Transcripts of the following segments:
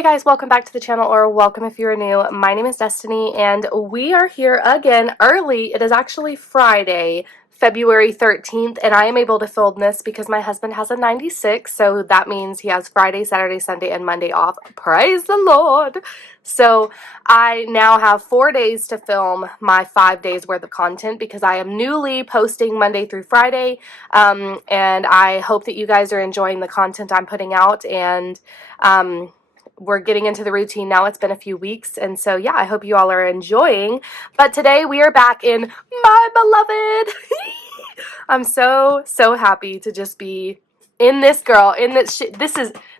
Hey guys, welcome back to the channel, or welcome if you're new. My name is Destiny and we are here again early. It is actually Friday, February 13th, and I am able to film this because my husband has a 96, so that means he has Friday, Saturday, Sunday, and Monday off. Praise the Lord! So I now have 4 days to film my 5 days worth of content because I am newly posting Monday through Friday, and I hope that you guys are enjoying the content I'm putting out, and we're getting into the routine now. It's been a few weeks, and so yeah, I hope you all are enjoying. But today we are back in my beloved. I'm so happy to just be in this girl, in this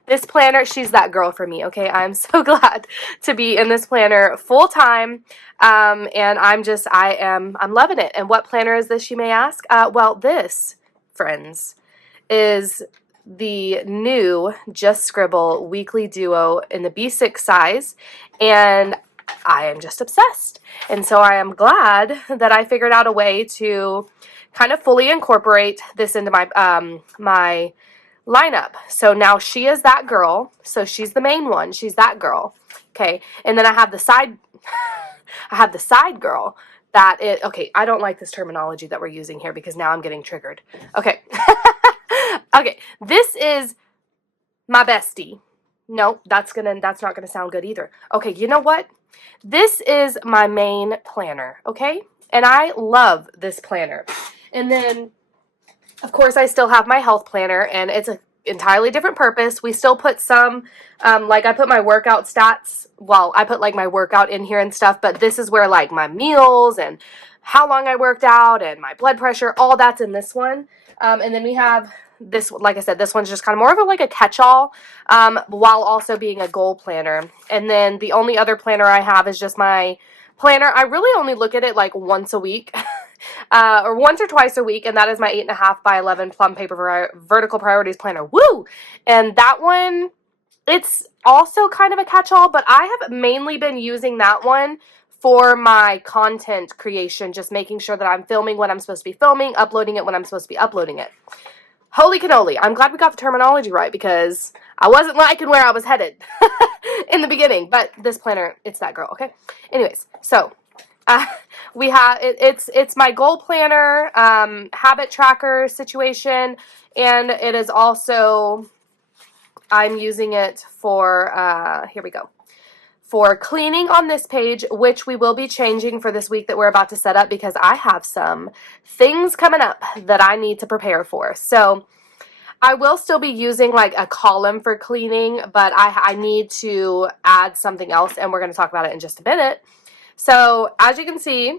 this planner. She's that girl for me, okay? I'm so glad to be in this planner full time, and I'm loving it. And what planner is this, you may ask? Well, this, friends, is the new Just Scribble weekly duo in the B6 size, and I am just obsessed. And so I am glad that I figured out a way to kind of fully incorporate this into my my lineup. So now she is that girl, so she's the main one, she's that girl, okay? And then I have the side I have the side girl okay, I don't like this terminology that we're using here because now I'm getting triggered. Okay. Okay, this is my bestie. No, that's not gonna sound good either. Okay, you know what? This is my main planner, okay? And I love this planner. And then, of course, I still have my health planner, and it's an entirely different purpose. We still put some, like I put my workout stats, well, I put like my workout in here and stuff, but this is where like my meals and how long I worked out and my blood pressure, all that's in this one. And then we have this, like I said, this one's just kind of more of a, like a catch-all, while also being a goal planner. And then the only other planner I have is just my planner. I really only look at it like once a week, or once or twice a week, and that is my 8.5 by 11 plum paper vertical priorities planner. Woo! And that one, it's also kind of a catch-all, but I have mainly been using that one for my content creation, just making sure that I'm filming when I'm supposed to be filming, uploading it when I'm supposed to be uploading it. Holy cannoli, I'm glad we got the terminology right because I wasn't liking where I was headed in the beginning, but this planner, it's that girl, okay? Anyways, so we have, it's my goal planner, habit tracker situation, and it is also, I'm using it for, here we go, for cleaning on this page, which we will be changing for this week that we're about to set up because I have some things coming up that I need to prepare for. So I will still be using like a column for cleaning, but I need to add something else, and we're going to talk about it in just a minute. So as you can see,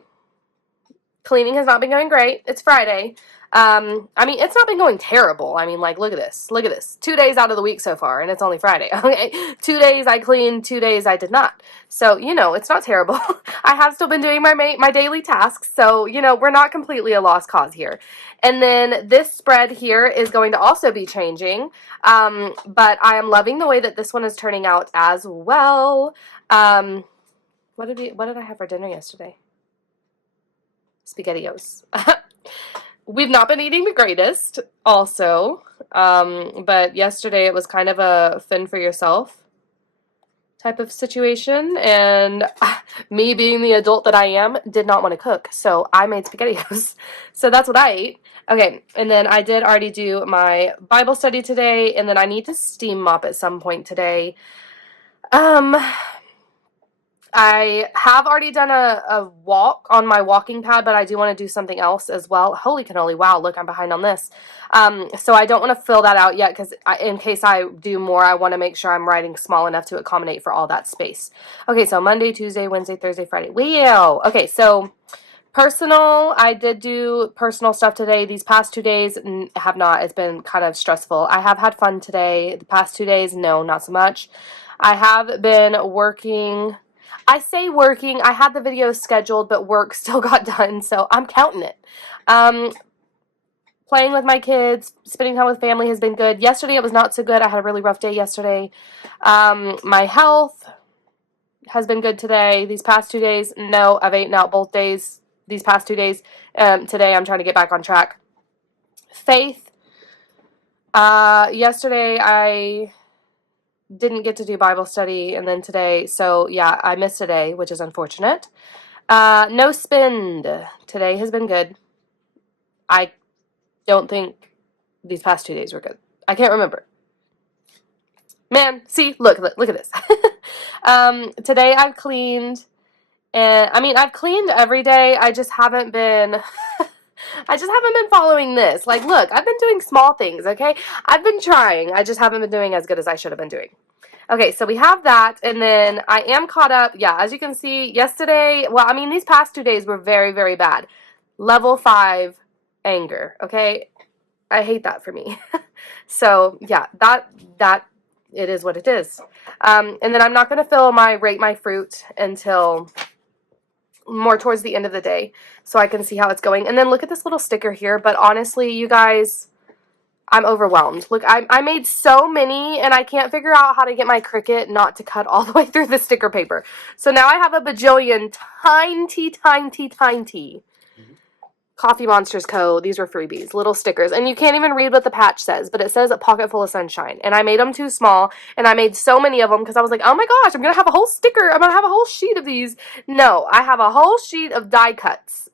cleaning has not been going great. It's Friday. I mean, it's not been going terrible. I mean, like, look at this. Look at this. 2 days out of the week so far, and it's only Friday. Okay, 2 days I cleaned, 2 days I did not. So, you know, it's not terrible. I have still been doing my daily tasks, so, you know, we're not completely a lost cause here. And then this spread here is going to also be changing, but I am loving the way that this one is turning out as well. What did I have for dinner yesterday? SpaghettiOs. We've not been eating the greatest also, but yesterday it was kind of a fend for yourself type of situation, and me being the adult that I am did not want to cook, so I made SpaghettiOs. So that's what I ate. Okay, and then I did already do my Bible study today, and then I need to steam mop at some point today. I have already done a walk on my walking pad, but I do want to do something else as well. Holy cannoli, wow, look, I'm behind on this. So I don't want to fill that out yet because in case I do more, I want to make sure I'm writing small enough to accommodate for all that space. Okay, so Monday, Tuesday, Wednesday, Thursday, Friday. Wow. Okay, so personal, I did do personal stuff today. These past 2 days have not. It's been kind of stressful. I have had fun today. The past 2 days, no, not so much. I have been working. I say working, I had the video scheduled, but work still got done, so I'm counting it. Playing with my kids, spending time with family has been good. Yesterday it was not so good. I had a really rough day yesterday. My health has been good today. These past 2 days, no, I've eaten out both days. These past 2 days, today I'm trying to get back on track. Faith, yesterday I didn't get to do Bible study, and then today, so yeah, I missed today, which is unfortunate. No spend. Today has been good. I don't think these past 2 days were good. I can't remember. Man, see, look at this. Today I've cleaned, and I mean, I've cleaned every day. I just haven't been, I just haven't been following this. Like, look, I've been doing small things, okay? I've been trying. I just haven't been doing as good as I should have been doing. Okay, so we have that, and then I am caught up. Yeah, as you can see, yesterday, well, I mean, these past 2 days were very, very bad. Level 5 anger, okay? I hate that for me. So, yeah, that it is what it is. And then I'm not going to rate my fruit until more towards the end of the day, so I can see how it's going. And then look at this little sticker here, but honestly, you guys, I'm overwhelmed. Look, I made so many, and I can't figure out how to get my Cricut not to cut all the way through the sticker paper. So now I have a bajillion tiny Coffee Monsters Co. These were freebies, little stickers. And you can't even read what the patch says, but it says a pocket full of sunshine. And I made them too small, and I made so many of them because I was like, oh my gosh, I'm going to have a whole sticker. I'm going to have a whole sheet of these. No, I have a whole sheet of die cuts.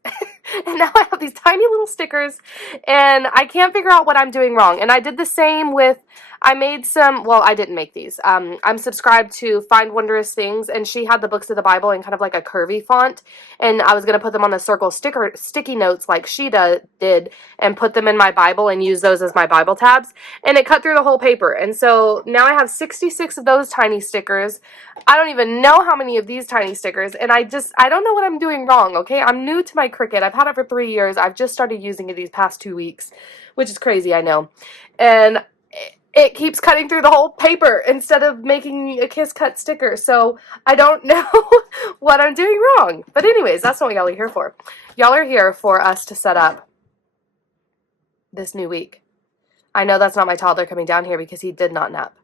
And now I have these tiny little stickers, and I can't figure out what I'm doing wrong. And I did the same with, I made some, well, I didn't make these. I'm subscribed to Find Wondrous Things, and she had the books of the Bible in kind of like a curvy font, and I was going to put them on the circle sticky notes like she did, and put them in my Bible and use those as my Bible tabs, and it cut through the whole paper. And so now I have 66 of those tiny stickers. I don't even know how many of these tiny stickers, and I don't know what I'm doing wrong, okay? I'm new to my Cricut. I've had it for 3 years. I've just started using it these past 2 weeks, which is crazy, I know. And it keeps cutting through the whole paper instead of making me a kiss cut sticker. So I don't know what I'm doing wrong. But anyways, that's what y'all are here for. Y'all are here for us to set up this new week. I know that's not my toddler coming down here because he did not nap.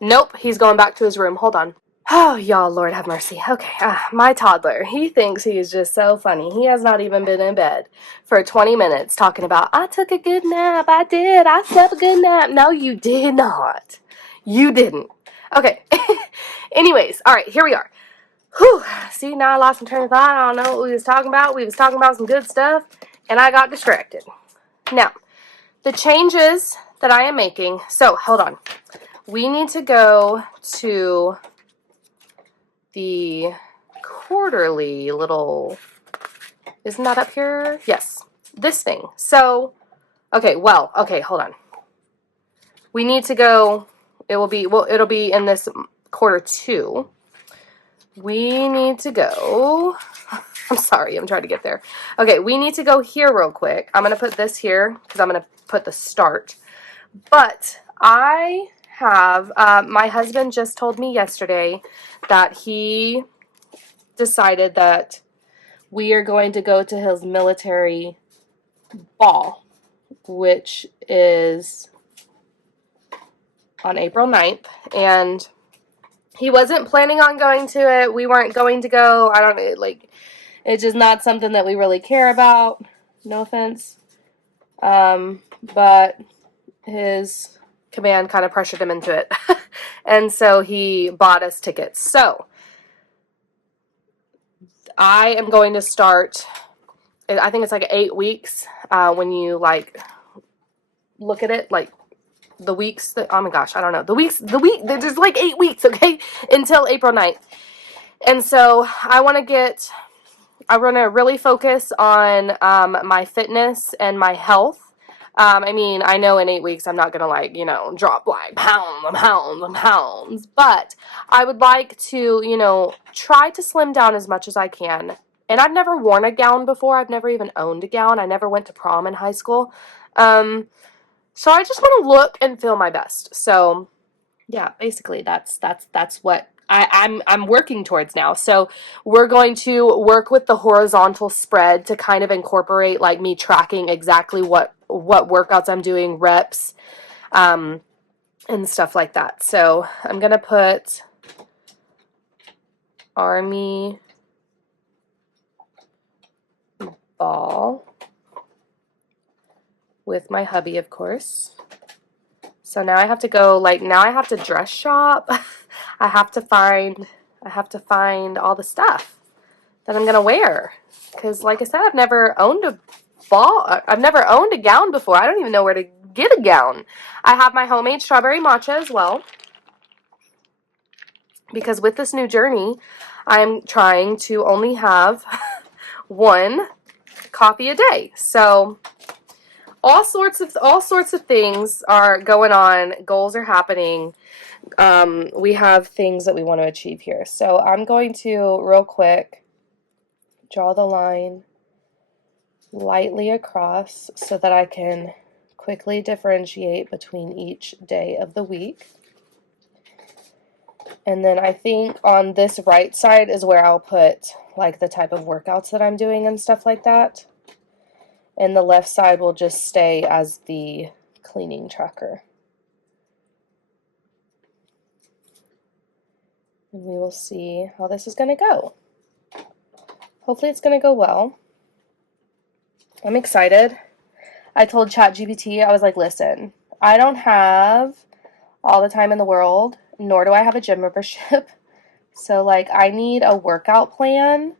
Nope, he's going back to his room. Hold on. Oh, y'all, Lord have mercy. Okay, my toddler, he thinks he is just so funny. He has not even been in bed for 20 minutes talking about, I took a good nap. I did. I slept a good nap. No, you did not. You didn't. Okay. Anyways, all right, here we are. Whew. See, now I lost my train of thought. I don't know what we was talking about. We was talking about some good stuff, and I got distracted. Now, the changes that I am making. So, hold on. We need to go to the quarterly little, isn't that up here? Yes, this thing. So, okay, hold on. We need to go, it'll be in this quarter 2. We need to go, I'm sorry, I'm trying to get there. Okay, we need to go here real quick. I'm going to put this here because I'm going to put the start. But I have, my husband just told me yesterday that he decided that we are going to go to his military ball, which is on April 9th, and he wasn't planning on going to it. We weren't going to go. I don't know, like, it's just not something that we really care about. No offense. But his command kind of pressured him into it. And so he bought us tickets. So I am going to start, I think it's like 8 weeks when you like look at it, like the weeks that, oh my gosh, I don't know, there's like 8 weeks, okay, until April 9th. And so I want to really focus on my fitness and my health. I mean, I know in 8 weeks I'm not going to, like, you know, drop like pounds and pounds and pounds, but I would like to, you know, try to slim down as much as I can. And I've never worn a gown before. I've never even owned a gown. I never went to prom in high school. So I just want to look and feel my best. So yeah, basically that's what I'm working towards now. So we're going to work with the horizontal spread to kind of incorporate like me tracking exactly what workouts I'm doing, reps, and stuff like that. So I'm going to put Army ball with my hubby, of course. So now I have to go, like, now I have to dress shop. I have to find all the stuff that I'm gonna wear. Because, like I said, I've never owned a gown before. I don't even know where to get a gown. I have my homemade strawberry matcha as well. Because with this new journey, I'm trying to only have one coffee a day. So all sorts of things are going on. Goals are happening. We have things that we want to achieve here. So I'm going to real quick draw the line lightly across so that I can quickly differentiate between each day of the week. And then I think on this right side is where I'll put like the type of workouts that I'm doing and stuff like that. And the left side will just stay as the cleaning tracker. And we will see how this is going to go. Hopefully it's going to go well. I'm excited. I told ChatGPT, I was like, listen, I don't have all the time in the world, nor do I have a gym membership. So, like, I need a workout plan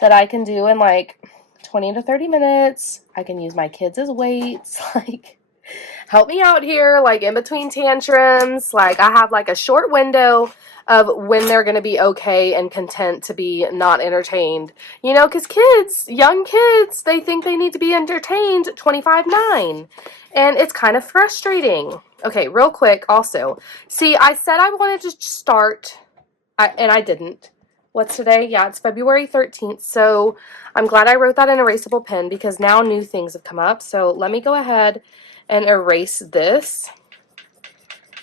that I can do in, like, 20 to 30 minutes. I can use my kids as weights. Like, help me out here, like, in between tantrums. Like, I have, like, a short window of when they're going to be okay and content to be not entertained. You know, because kids, young kids, they think they need to be entertained 25/9. And it's kind of frustrating. Okay, real quick, also. See, I said I wanted to start, and I didn't. What's today? Yeah, it's February 13th. So I'm glad I wrote that in erasable pen because now new things have come up. So let me go ahead and erase this.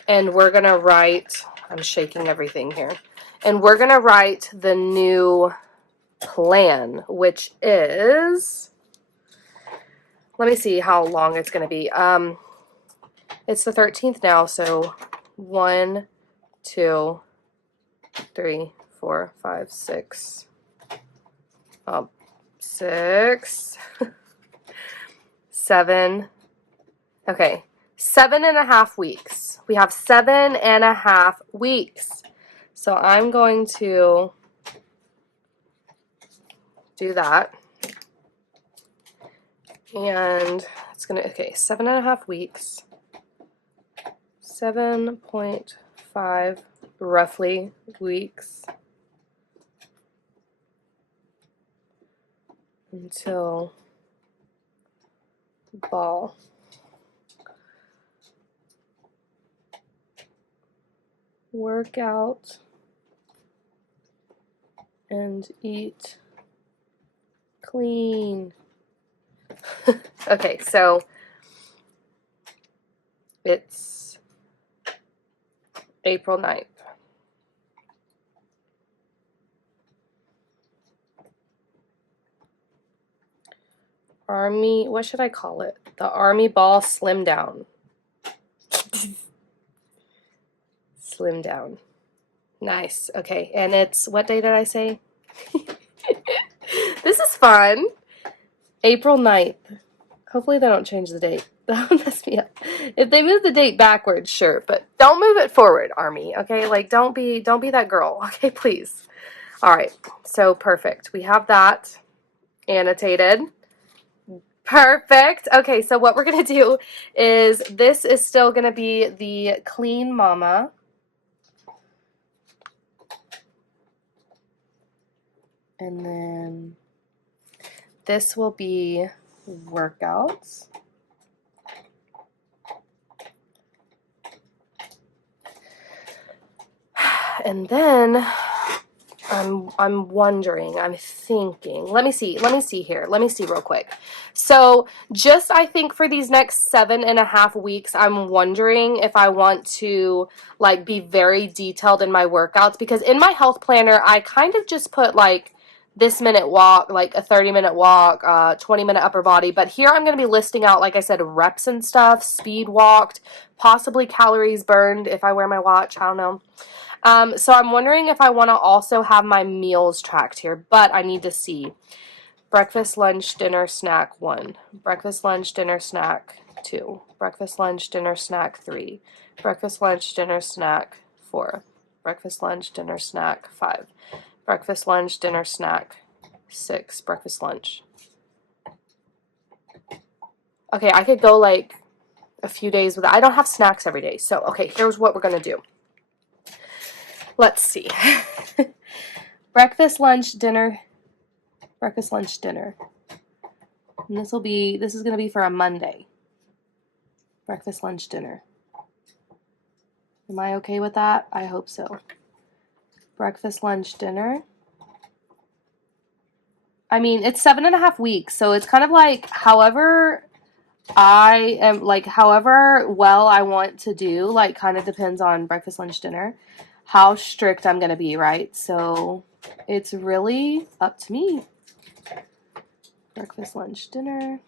And we're going to write, I'm shaking everything here. And we're going to write the new plan, which is, let me see how long it's going to be. It's the 13th now, so 1, 2, 3, 4, 5, 6, 6, 7, okay, 7.5 weeks. We have 7.5 weeks. So I'm going to do that. And it's going to, okay, 7.5 weeks. 7.5 roughly weeks until ball. Work out and eat clean. Okay, so it's April 9th. Army, what should I call it? The Army Ball Slim Down. Slim Down. Nice. Okay, and it's, what day did I say? This is fun. April 9th. Hopefully they don't change the date. That would mess me up. If they move the date backwards, sure, but don't move it forward, Army, okay? Like, don't be that girl, okay, please. All right, so perfect. We have that annotated. Perfect. Okay, so what we're going to do is this is still going to be the Clean Mama. And then this will be workouts. And then I'm wondering, I'm thinking, let me see here. Let me see real quick. So just, I think for these next 7.5 weeks, I'm wondering if I want to like be very detailed in my workouts, because in my health planner, I kind of just put like this minute walk, like a 30-minute walk, 20-minute upper body. But here I'm going to be listing out, like I said, reps and stuff, speed walked, possibly calories burned if I wear my watch. I don't know. So I'm wondering if I want to also have my meals tracked here, but I need to see. Breakfast, lunch, dinner, snack, 1. Breakfast, lunch, dinner, snack, 2. Breakfast, lunch, dinner, snack, 3. Breakfast, lunch, dinner, snack, 4. Breakfast, lunch, dinner, snack, 5. Breakfast, lunch, dinner, snack, 6. Breakfast, lunch. Okay, I could go like a few days without. I don't have snacks every day. So, okay, here's what we're going to do. Let's see. Breakfast, lunch, dinner. Breakfast, lunch, dinner. And this is going to be for a Monday. Breakfast, lunch, dinner. Am I okay with that? I hope so. Breakfast, lunch, dinner. I mean, it's 7.5 weeks, so it's kind of like however well I want to do, like, kind of depends on breakfast, lunch, dinner, how strict I'm going to be, right? So it's really up to me. Breakfast, lunch, dinner.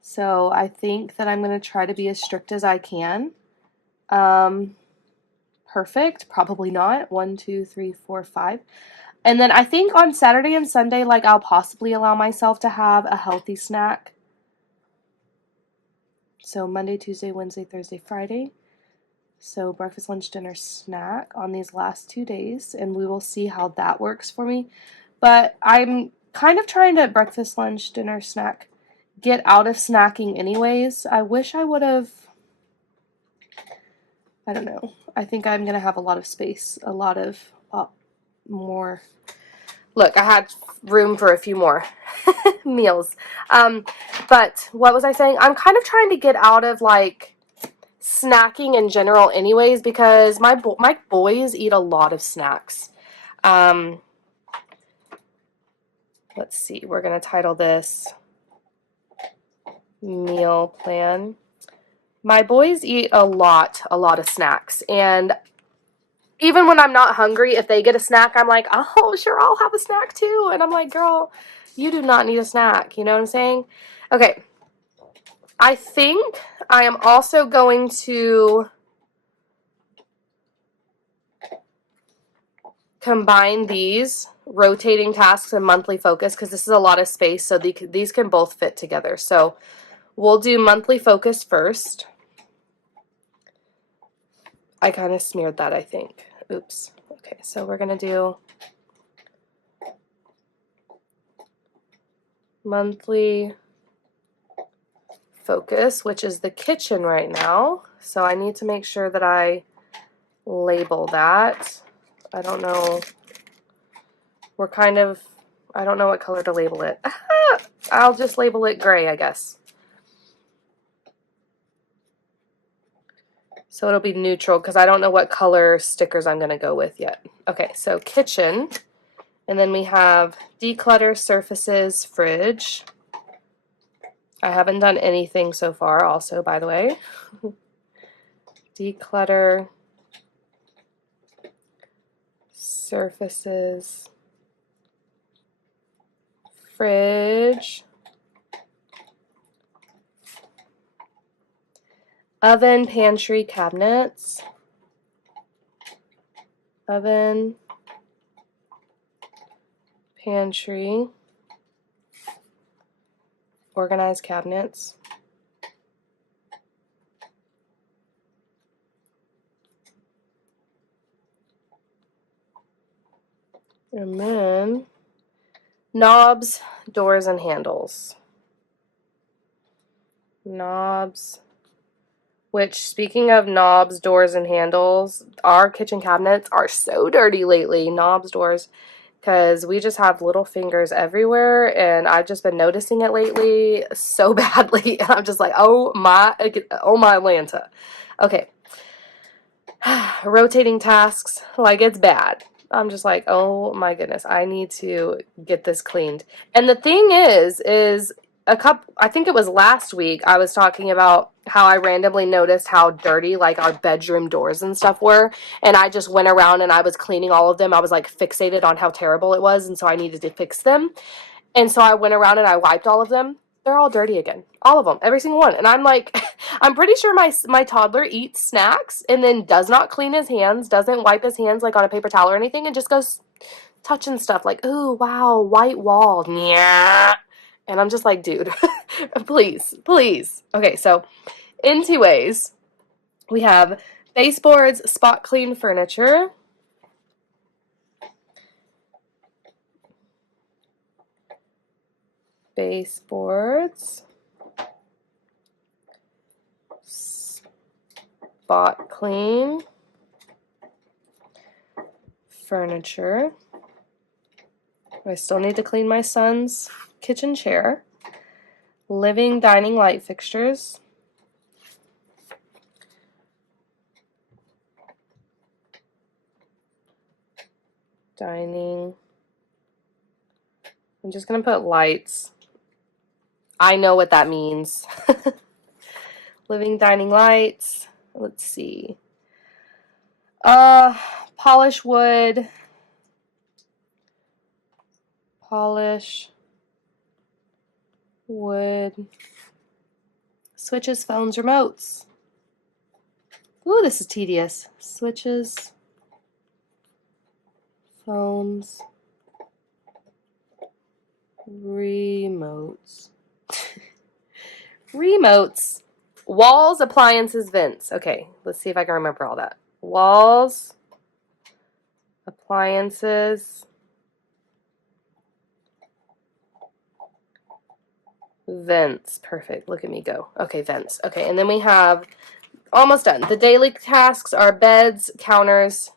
So I think that I'm going to try to be as strict as I can. Perfect. Probably not. 1, 2, 3, 4, 5. And then I think on Saturday and Sunday, like, I'll possibly allow myself to have a healthy snack. So Monday, Tuesday, Wednesday, Thursday, Friday. So breakfast, lunch, dinner, snack on these last 2 days. And we will see how that works for me. But I'm kind of trying to breakfast, lunch, dinner, snack, get out of snacking anyways. I wish I would have, I don't know. I think I'm going to have a lot of space, a lot of more. Look, I had room for a few more meals. But what was I saying? I'm kind of trying to get out of, like, snacking in general anyways, because my boys eat a lot of snacks. Let's see. We're going to title this meal plan. My boys eat a lot of snacks, and even when I'm not hungry, if they get a snack, I'm like, oh, sure, I'll have a snack too. And I'm like, girl, you do not need a snack. You know what I'm saying? Okay. I think I am also going to combine these rotating tasks and monthly focus, because this is a lot of space, so these can both fit together. So we'll do monthly focus first. I kind of smeared that, I think. Oops. Okay, so we're going to do monthly focus, which is the kitchen right now. So I need to make sure that I label that. I don't know. I don't know what color to label it. I'll just label it gray, I guess. So it'll be neutral, because I don't know what color stickers I'm going to go with yet. Okay, so kitchen. And then we have declutter, surfaces, fridge. I haven't done anything so far also, by the way. Declutter, surfaces, fridge, oven, pantry, cabinets, oven, pantry, organized cabinets, and then knobs, doors, and handles. Knobs, which, speaking of knobs, doors, and handles, our kitchen cabinets are so dirty lately. Knobs, doors, because we just have little fingers everywhere, and I've just been noticing it lately so badly. And I'm just like, oh my Atlanta. Okay. Rotating tasks, like, it's bad. I'm just like, oh my goodness, I need to get this cleaned. And the thing is I think it was last week, I was talking about how I randomly noticed how dirty, like, our bedroom doors and stuff were, and I just went around and I was cleaning all of them. I was, like, fixated on how terrible it was, and so I needed to fix them. And so I went around and I wiped all of them. They're all dirty again. All of them. Every single one. And I'm like, I'm pretty sure my toddler eats snacks and then does not clean his hands, doesn't wipe his hands, like, on a paper towel or anything, and just goes touching stuff like, ooh, wow, white wall. Yeah. And I'm just like, dude, please, please. Okay, so in 2 ways, we have baseboards, spot clean furniture. Baseboards, spot clean furniture. I still need to clean my son's kitchen chair. Living dining light fixtures. Dining. I'm just going to put lights. I know what that means. Living dining lights. Let's see. Polish wood. Polish wood. Switches, phones, remotes. Ooh, this is tedious. Switches, phones, remotes. Remotes. Walls, appliances, vents. Okay, let's see if I can remember all that. Walls, appliances, vents. Perfect. Look at me go. Okay, vents. Okay, and then we have, almost done. The daily tasks are beds, counters,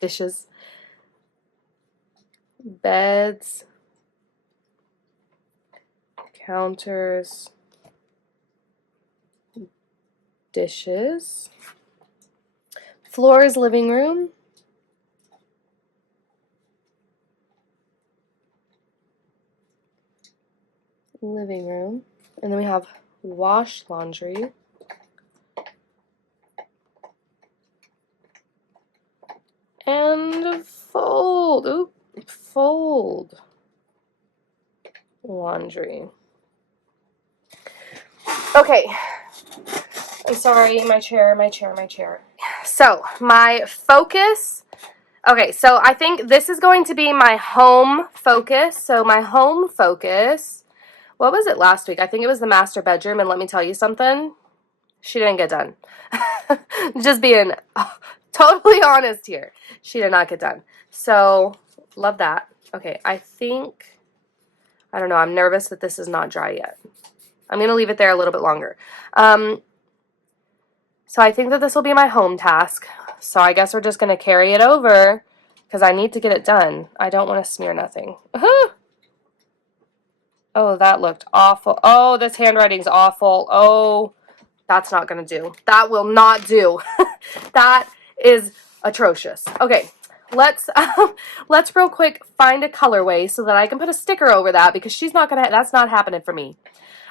dishes, beds, counters, dishes, floors, living room, and then we have wash, laundry, and fold. Fold laundry. Okay. I'm sorry, my chair. So, my focus. Okay, so I think this is going to be my home focus. So, my home focus. What was it last week? I think it was the master bedroom, and let me tell you something. She didn't get done. Just being totally honest here. She did not get done. So, love that. Okay, I don't know, I'm nervous that this is not dry yet. I'm going to leave it there a little bit longer. So I think that this will be my home task. So I guess we're just going to carry it over because I need to get it done. I don't want to smear nothing. Oh, that looked awful. Oh, this handwriting's awful. Oh, that's not going to do. That will not do. That is atrocious. Okay, let's real quick find a colorway so that I can put a sticker over that because that's not happening for me.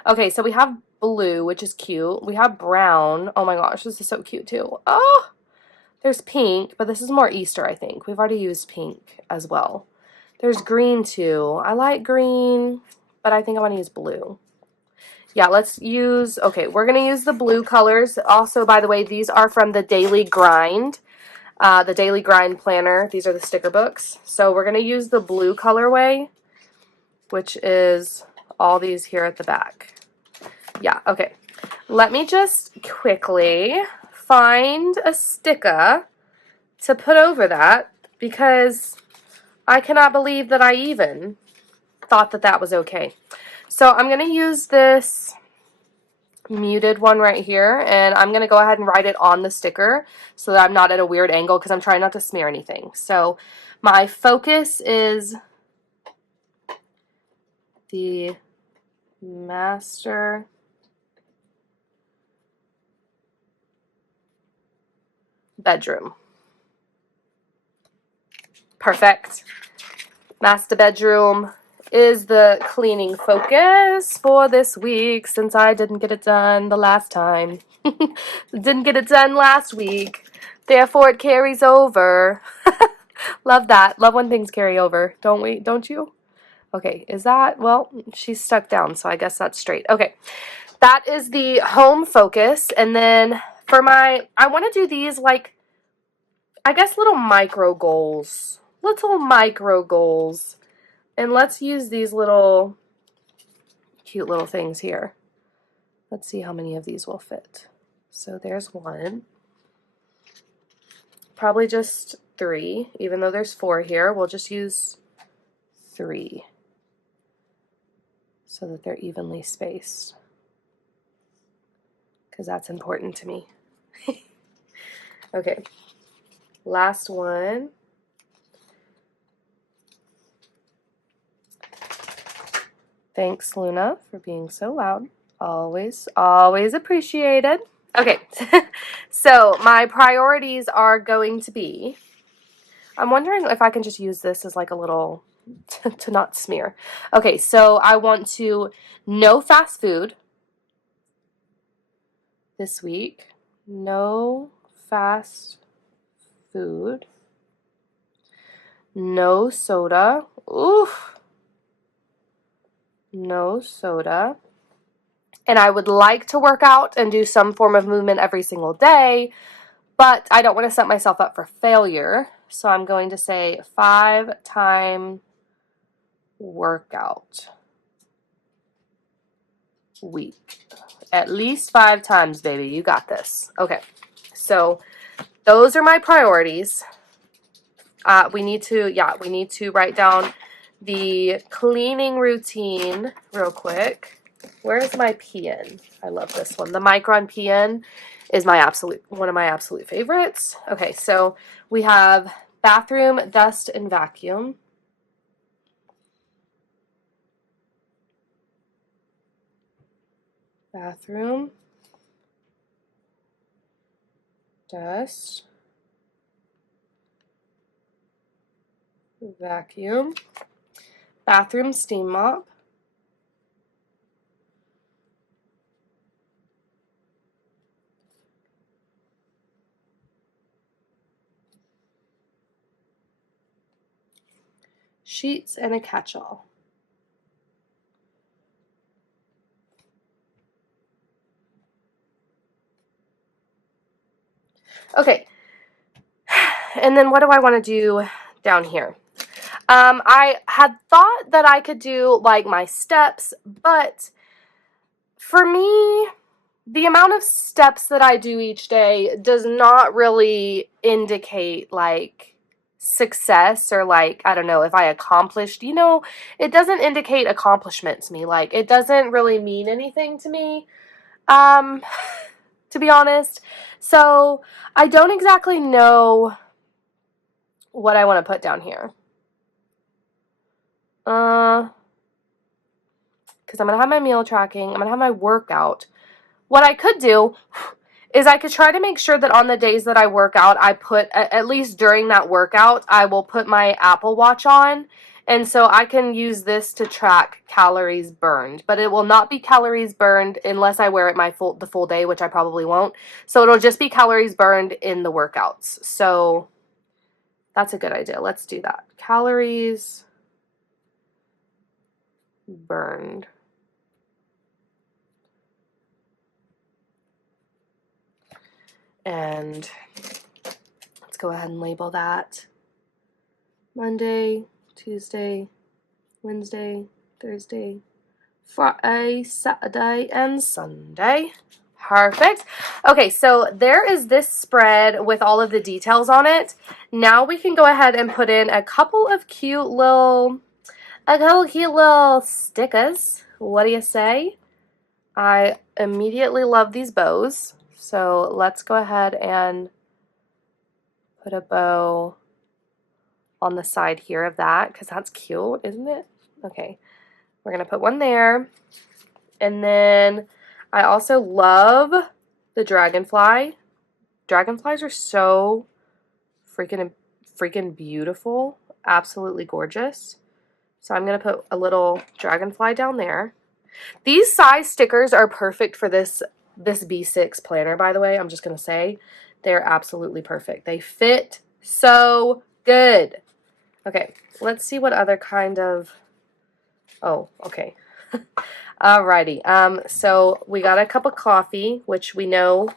Okay, so we have blue, which is cute. We have brown. Oh my gosh, this is so cute too. Oh, there's pink, but this is more Easter, I think. We've already used pink as well. There's green too. I like green, but I think I want to use blue. Yeah, okay, we're going to use the blue colors. Also, by the way, these are from the Daily Grind. The Daily Grind Planner. These are the sticker books. So we're going to use the blue colorway, which is all these here at the back. Yeah, okay. Let me just quickly find a sticker to put over that because I cannot believe that I even thought that that was okay. So I'm going to use this muted one right here, and I'm going to go ahead and write it on the sticker so that I'm not at a weird angle because I'm trying not to smear anything. So my focus is the master bedroom. Perfect. Master bedroom is the cleaning focus for this week since I didn't get it done the last time. Didn't get it done last week. Therefore, it carries over. Love that. Love when things carry over. Don't we? Don't you? Okay, well, she's stuck down, so I guess that's straight. Okay, that is the home focus. And then for I want to do these like, I guess little micro goals. And let's use these little cute little things here. Let's see how many of these will fit. So there's one. Probably just 3, even though there's 4 here. We'll just use 3 so that they're evenly spaced, because that's important to me. Okay, last one. Thanks, Luna, for being so loud. Always, always appreciated. Okay, so my priorities are going to be, I'm wondering if I can just use this as like a little, to not smear. Okay, so I want to, no fast food this week. No fast food. No soda. Oof. No soda. And I would like to work out and do some form of movement every single day, but I don't want to set myself up for failure. So I'm going to say 5-time workout week. At least 5 times, baby. You got this. Okay. So those are my priorities. We need to write down the cleaning routine real quick. Where's my PN? I love this one. The Micron PN is one of my absolute favorites. Okay, so we have bathroom, dust, and vacuum. Bathroom, dust, vacuum, bathroom steam mop, sheets, and a catch-all. Okay, and then what do I want to do down here? I had thought that I could do like my steps, but for me, the amount of steps that I do each day does not really indicate like success or like, I don't know, if I accomplished, it doesn't indicate accomplishment to me. Like, it doesn't really mean anything to me, to be honest. So I don't exactly know what I want to put down here. Because I'm going to have my meal tracking. I'm going to have my workout. What I could do is I could try to make sure that on the days that I work out, I put, at least during that workout, I will put my Apple Watch on. And so I can use this to track calories burned. But it will not be calories burned unless I wear it the full day, which I probably won't. So it'll just be calories burned in the workouts. So that's a good idea. Let's do that. Calories burned. And let's go ahead and label that Monday, Tuesday, Wednesday, Thursday, Friday, Saturday, and Sunday. Perfect. Okay, so there is this spread with all of the details on it. Now we can go ahead and put in a couple of cute little stickers. What do you say? I immediately love these bows. So let's go ahead and put a bow on the side here of that, because that's cute, isn't it? Okay, we're going to put one there. And then I also love the dragonfly. Dragonflies are so freaking beautiful. Absolutely gorgeous. So I'm going to put a little dragonfly down there. These size stickers are perfect for this B6 planner, by the way. I'm just going to say they're absolutely perfect. They fit so good. Okay, let's see what other kind of, oh, okay. Alrighty, so we got a cup of coffee, which we know,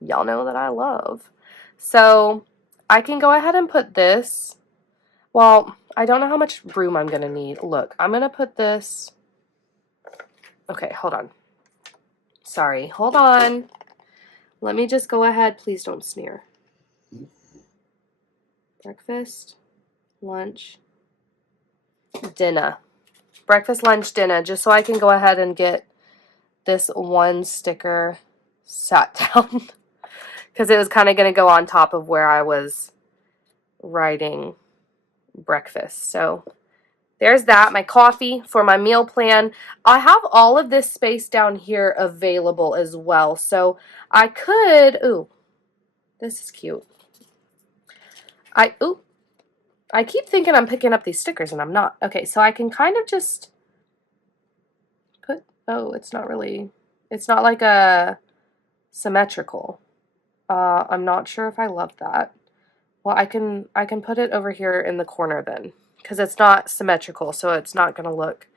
y'all know that I love. So I can go ahead and put this, well, I don't know how much room I'm going to need. Look, I'm going to put this. Okay, hold on. Sorry, hold on. Let me just go ahead. Please don't sneer. Breakfast, lunch, dinner. Breakfast, lunch, dinner, just so I can go ahead and get this one sticker sat down. Because it was kind of going to go on top of where I was writing breakfast. So there's that. My coffee for my meal plan. I have all of this space down here available as well. So I could, ooh, this is cute. I keep thinking I'm picking up these stickers and I'm not. Okay, so I can kind of just put, oh, it's not like a symmetrical. I'm not sure if I love that. Well, I can put it over here in the corner then, because it's not symmetrical, so it's not going to look,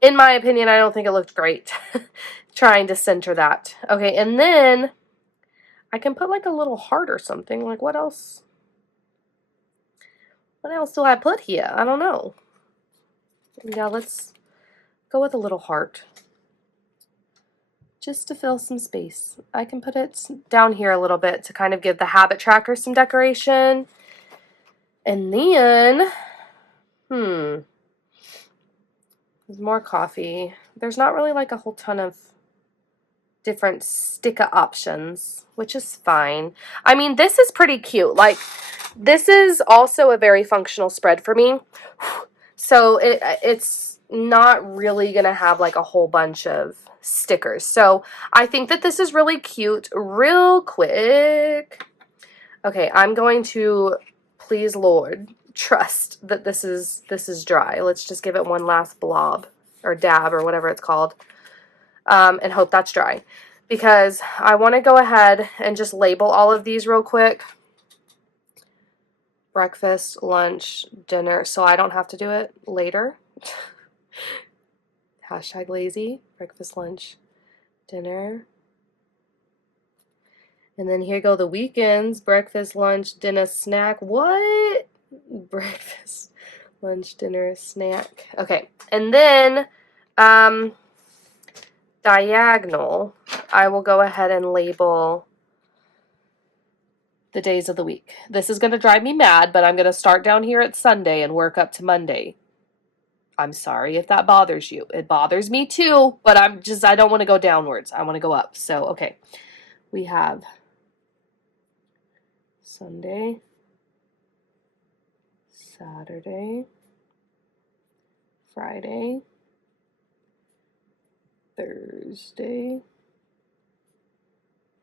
in my opinion, I don't think it looked great trying to center that. Okay, and then I can put like a little heart or something. Like what else? What else do I put here? I don't know. Yeah, let's go with a little heart. Just to fill some space. I can put it down here a little bit to kind of give the habit tracker some decoration. And then, there's more coffee. There's not really like a whole ton of different sticker options, which is fine. I mean, this is pretty cute. Like, this is also a very functional spread for me. So it's not really going to have like a whole bunch of stickers. So I think that this is really cute. Real quick. Okay, I'm going to, please Lord, trust that this is dry. Let's just give it one last blob or dab or whatever it's called, and hope that's dry, because I want to go ahead and just label all of these real quick. Breakfast, lunch, dinner, so I don't have to do it later. Hashtag lazy. Breakfast, lunch, dinner. And then here go the weekends. Breakfast, lunch, dinner, snack. What? Breakfast, lunch, dinner, snack. Okay. And then diagonal, I will go ahead and label the days of the week. This is going to drive me mad, but I'm going to start down here at Sunday and work up to Monday. I'm sorry if that bothers you. It bothers me too, but I don't want to go downwards. I want to go up. So, okay. We have Sunday, Saturday, Friday, Thursday,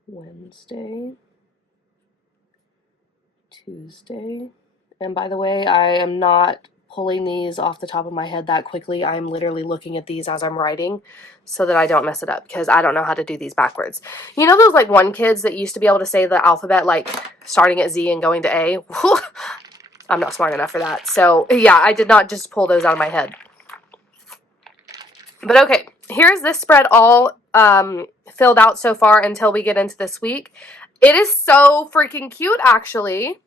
Wednesday, Tuesday. And by the way, I am not pulling these off the top of my head that quickly. I'm literally looking at these as I'm writing so that I don't mess it up, because I don't know how to do these backwards. You know those like one kids that used to be able to say the alphabet like starting at Z and going to A? I'm not smart enough for that. So yeah, I did not just pull those out of my head. But okay, here's this spread all filled out so far until we get into this week. It is so freaking cute, actually.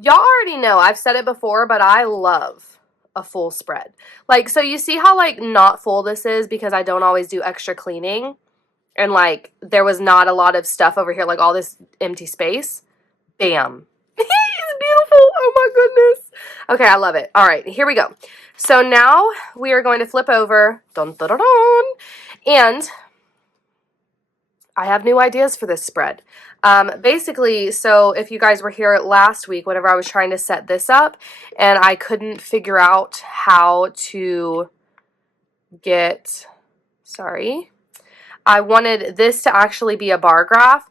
Y'all already know, I've said it before, but I love a full spread. Like, so you see how, like, not full this is because I don't always do extra cleaning? And, like, there was not a lot of stuff over here, like all this empty space. Bam. It's beautiful. Oh, my goodness. Okay, I love it. All right, here we go. So now we are going to flip over. Dun, dun, dun, dun, and I have new ideas for this spread. Basically, so if you guys were here last week, whenever I was trying to set this up, and I couldn't figure out how to get, sorry, I wanted this to actually be a bar graph,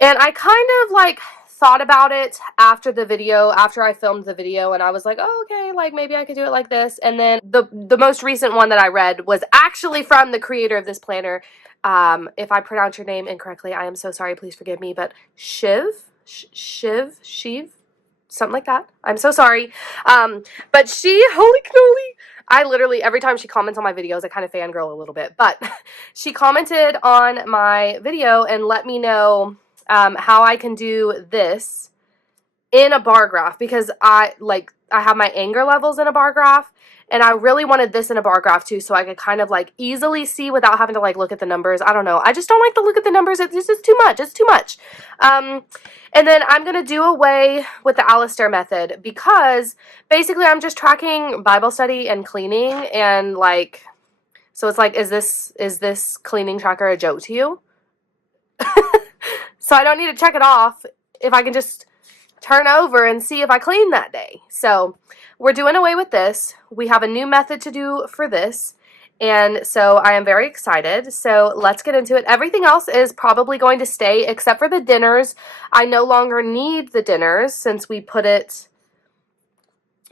and I kind of like thought about it after the video, after I filmed the video, and I was like, oh, okay, like maybe I could do it like this. And then the most recent one that I read was actually from the creator of this planner. If I pronounce your name incorrectly, I am so sorry, please forgive me, but Shiv, something like that. I'm so sorry. But she, holy cannoli, I literally, every time she comments on my videos, I kind of fangirl a little bit, but she commented on my video and let me know how I can do this in a bar graph because I have my anger levels in a bar graph, and I really wanted this in a bar graph too, so I could kind of like easily see without having to like look at the numbers. I don't know. I just don't like to look at the numbers. It's just too much. It's too much. And then I'm going to do away with the Alistair method because basically I'm just tracking Bible study and cleaning, and like, so it's like, is this cleaning tracker a joke to you? So I don't need to check it off if I can just turn over and see if I clean that day. So we're doing away with this. We have a new method to do for this. And so I am very excited. So let's get into it. Everything else is probably going to stay except for the dinners. I no longer need the dinners since we put it...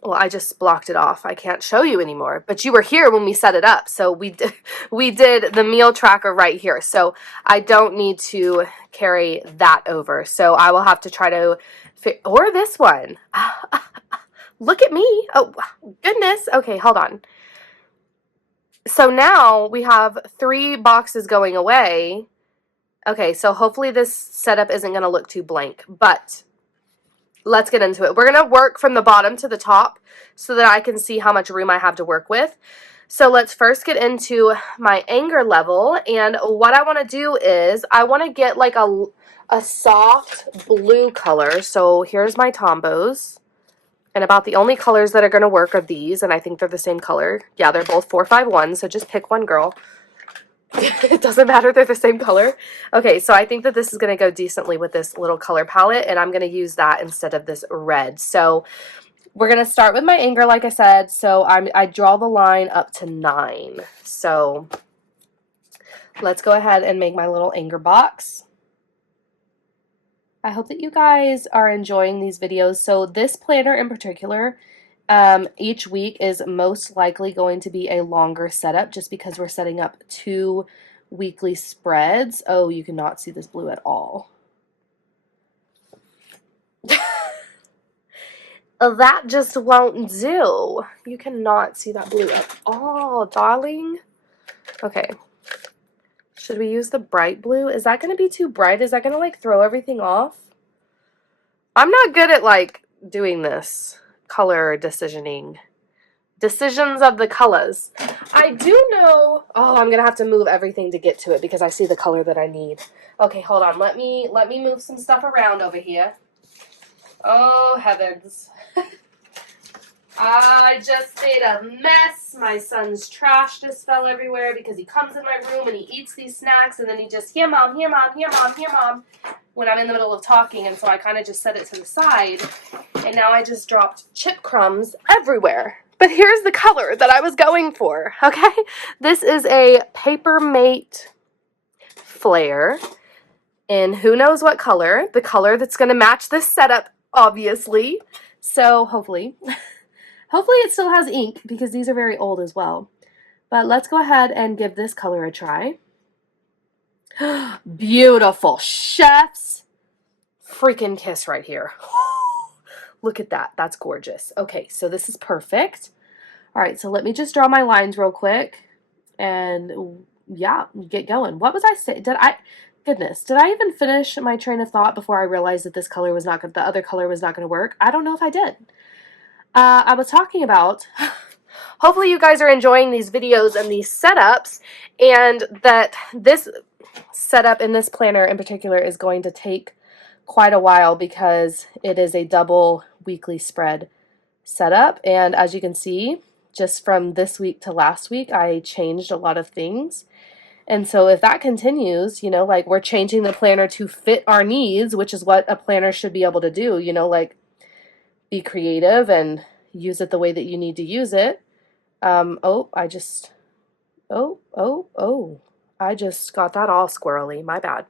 Well, I just blocked it off. I can't show you anymore. But you were here when we set it up. So we did the meal tracker right here. So I don't need to carry that over. So I will have to try to... Or this one. Look at me. Oh, goodness. Okay, hold on. So now we have 3 boxes going away. Okay, so hopefully this setup isn't going to look too blank. But... let's get into it. We're going to work from the bottom to the top so that I can see how much room I have to work with. So let's first get into my anger level. And what I want to do is I want to get like a soft blue color. So here's my Tombos. And about the only colors that are going to work are these. And I think they're the same color. Yeah, they're both 451. So just pick one, girl. It doesn't matter, they're the same color. Okay, so I think that this is going to go decently with this little color palette, and I'm going to use that instead of this red. So we're going to start with my anger, like I said. So I draw the line up to 9. So let's go ahead and make my little anger box. I hope that you guys are enjoying these videos. So this planner in particular, each week is most likely going to be a longer setup just because we're setting up 2 weekly spreads. Oh, you cannot see this blue at all. That just won't do. You cannot see that blue at all, darling. Okay. Should we use the bright blue? Is that going to be too bright? Is that going to like throw everything off? I'm not good at like doing this color decisioning. Decisions of the colors. I do know... Oh, I'm going to have to move everything to get to it because I see the color that I need. Okay, hold on. Let me move some stuff around over here. Oh, heavens. I just made a mess. My son's trash just fell everywhere because he comes in my room and he eats these snacks and then he just, here, Mom, here, Mom, here, Mom, here, Mom, when I'm in the middle of talking, and so I kind of just set it to the side, and now I just dropped chip crumbs everywhere. But here's the color that I was going for, okay? This is a Paper Mate Flare, and who knows what color. The color that's going to match this setup, obviously. So, hopefully. Hopefully it still has ink, because these are very old as well. But let's go ahead and give this color a try. Beautiful. Chef's freaking kiss right here. Look at that. That's gorgeous. Okay, so this is perfect. All right, so let me just draw my lines real quick. And yeah, get going. What was I saying? Goodness, did I even finish my train of thought before I realized that this color was not going to, the other color was not going to work? I don't know if I did. I was talking about, hopefully you guys are enjoying these videos and these setups, and that this setup in this planner in particular is going to take quite a while because it is a double weekly spread setup. And as you can see, just from this week to last week, I changed a lot of things. And so if that continues, you know, like we're changing the planner to fit our needs, which is what a planner should be able to do, you know, like be creative and use it the way that you need to use it. I just got that all squirrely. My bad.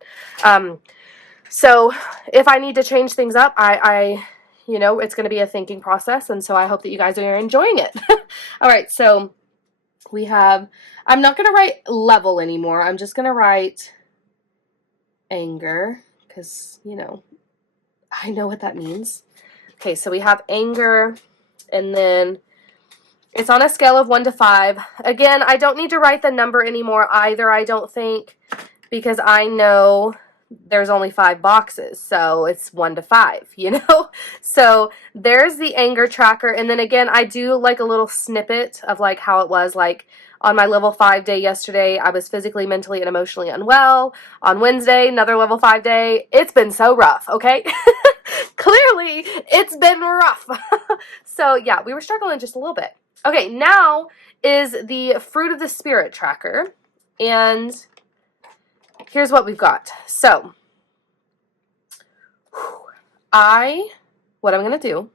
So if I need to change things up, you know, it's going to be a thinking process. And so I hope that you guys are enjoying it. All right. So we have, I'm not going to write level anymore. I'm just going to write anger because, you know, I know what that means. Okay. So we have anger, and then it's on a scale of 1 to 5. Again, I don't need to write the number anymore either, I don't think, because I know there's only 5 boxes, so it's 1 to 5, you know? So there's the anger tracker, and then again, I do like a little snippet of like how it was, like on my level 5 day yesterday, I was physically, mentally, and emotionally unwell. On Wednesday, another level 5 day. It's been so rough, okay? Clearly, it's been rough. So yeah, we were struggling just a little bit. Okay, now is the Fruit of the Spirit tracker, and here's what we've got. So, what I'm going to do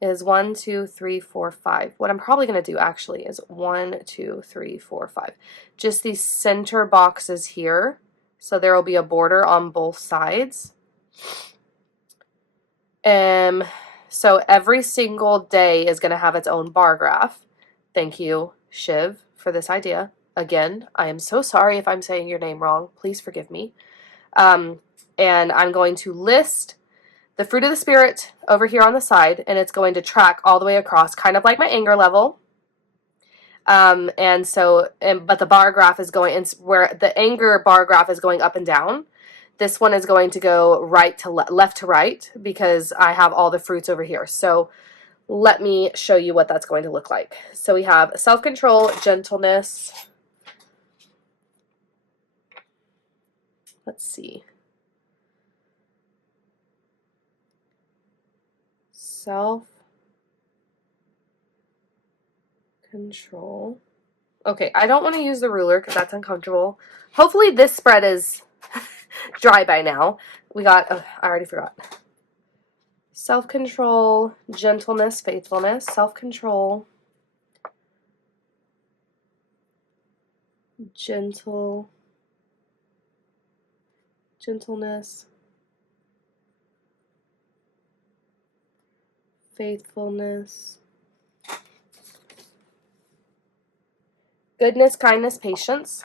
is 1, 2, 3, 4, 5. What I'm probably going to do actually is 1, 2, 3, 4, 5. Just these center boxes here. So there will be a border on both sides. So every single day is going to have its own bar graph. Thank you, Shiv, for this idea. Again, I am so sorry if I'm saying your name wrong. Please forgive me. And I'm going to list the Fruit of the Spirit over here on the side, and it's going to track all the way across, kind of like my anger level. But the bar graph is going, where the anger bar graph is going up and down. This one is going to go right to left to right, because I have all the fruits over here. So let me show you what that's going to look like. So we have self-control, gentleness. Let's see. Self-control. Okay, I don't want to use the ruler because that's uncomfortable. Hopefully this spread is dry by now. We got, I already forgot. Self-control, gentleness, faithfulness, self-control, gentleness, faithfulness, goodness, kindness, patience,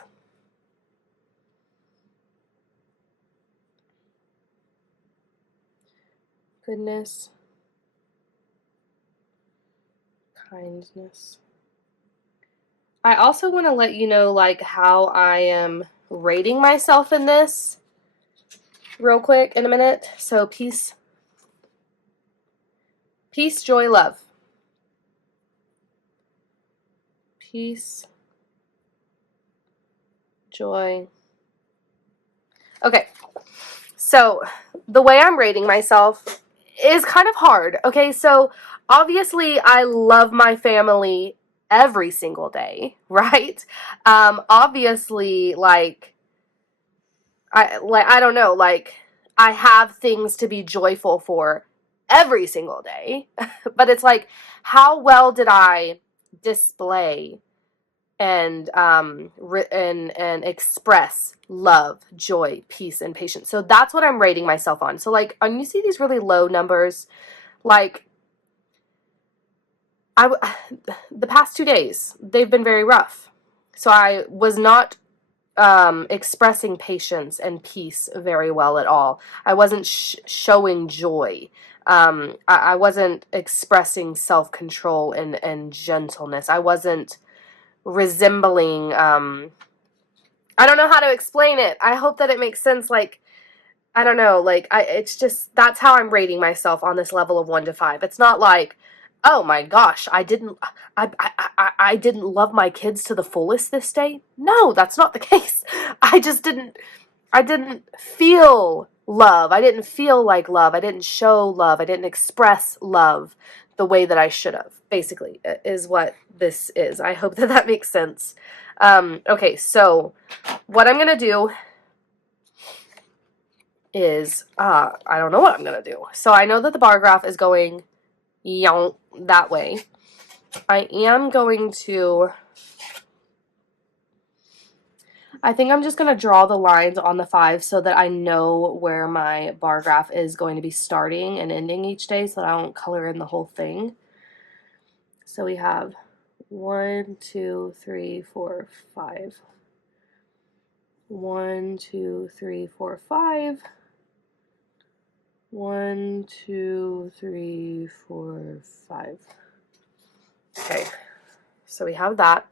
goodness, kindness. I also want to let you know like how I am rating myself in this real quick in a minute. So peace, joy, love. Peace, joy. Okay, so the way I'm rating myself is kind of hard. Okay, so obviously I love my family every single day, right? Obviously, I don't know, like I have things to be joyful for every single day, but it's like, how well did I display and express love, joy, peace, and patience? So that's what I'm rating myself on. So like, when you see these really low numbers, like the past 2 days, they've been very rough. So I was not expressing patience and peace very well at all. I wasn't showing joy. I wasn't expressing self-control and gentleness. I wasn't resembling, I don't know how to explain it. I hope that it makes sense. Like, I don't know, like, it's just, that's how I'm rating myself on this level of 1 to 5. It's not like, oh my gosh, I didn't love my kids to the fullest this day. No, that's not the case. I didn't feel love. I didn't feel like love. I didn't show love. I didn't express love the way that I should have, basically, is what this is. I hope that that makes sense. Okay, so what I'm going to do is, I don't know what I'm going to do. So I know that the bar graph is going that way. I am going to, I think I'm just going to draw the lines on the 5 so that I know where my bar graph is going to be starting and ending each day, so that I don't color in the whole thing. So we have 1, 2, 3, 4, 5. 1, 2, 3, 4, 5. 1, 2, 3, 4, 5. Okay, so we have that.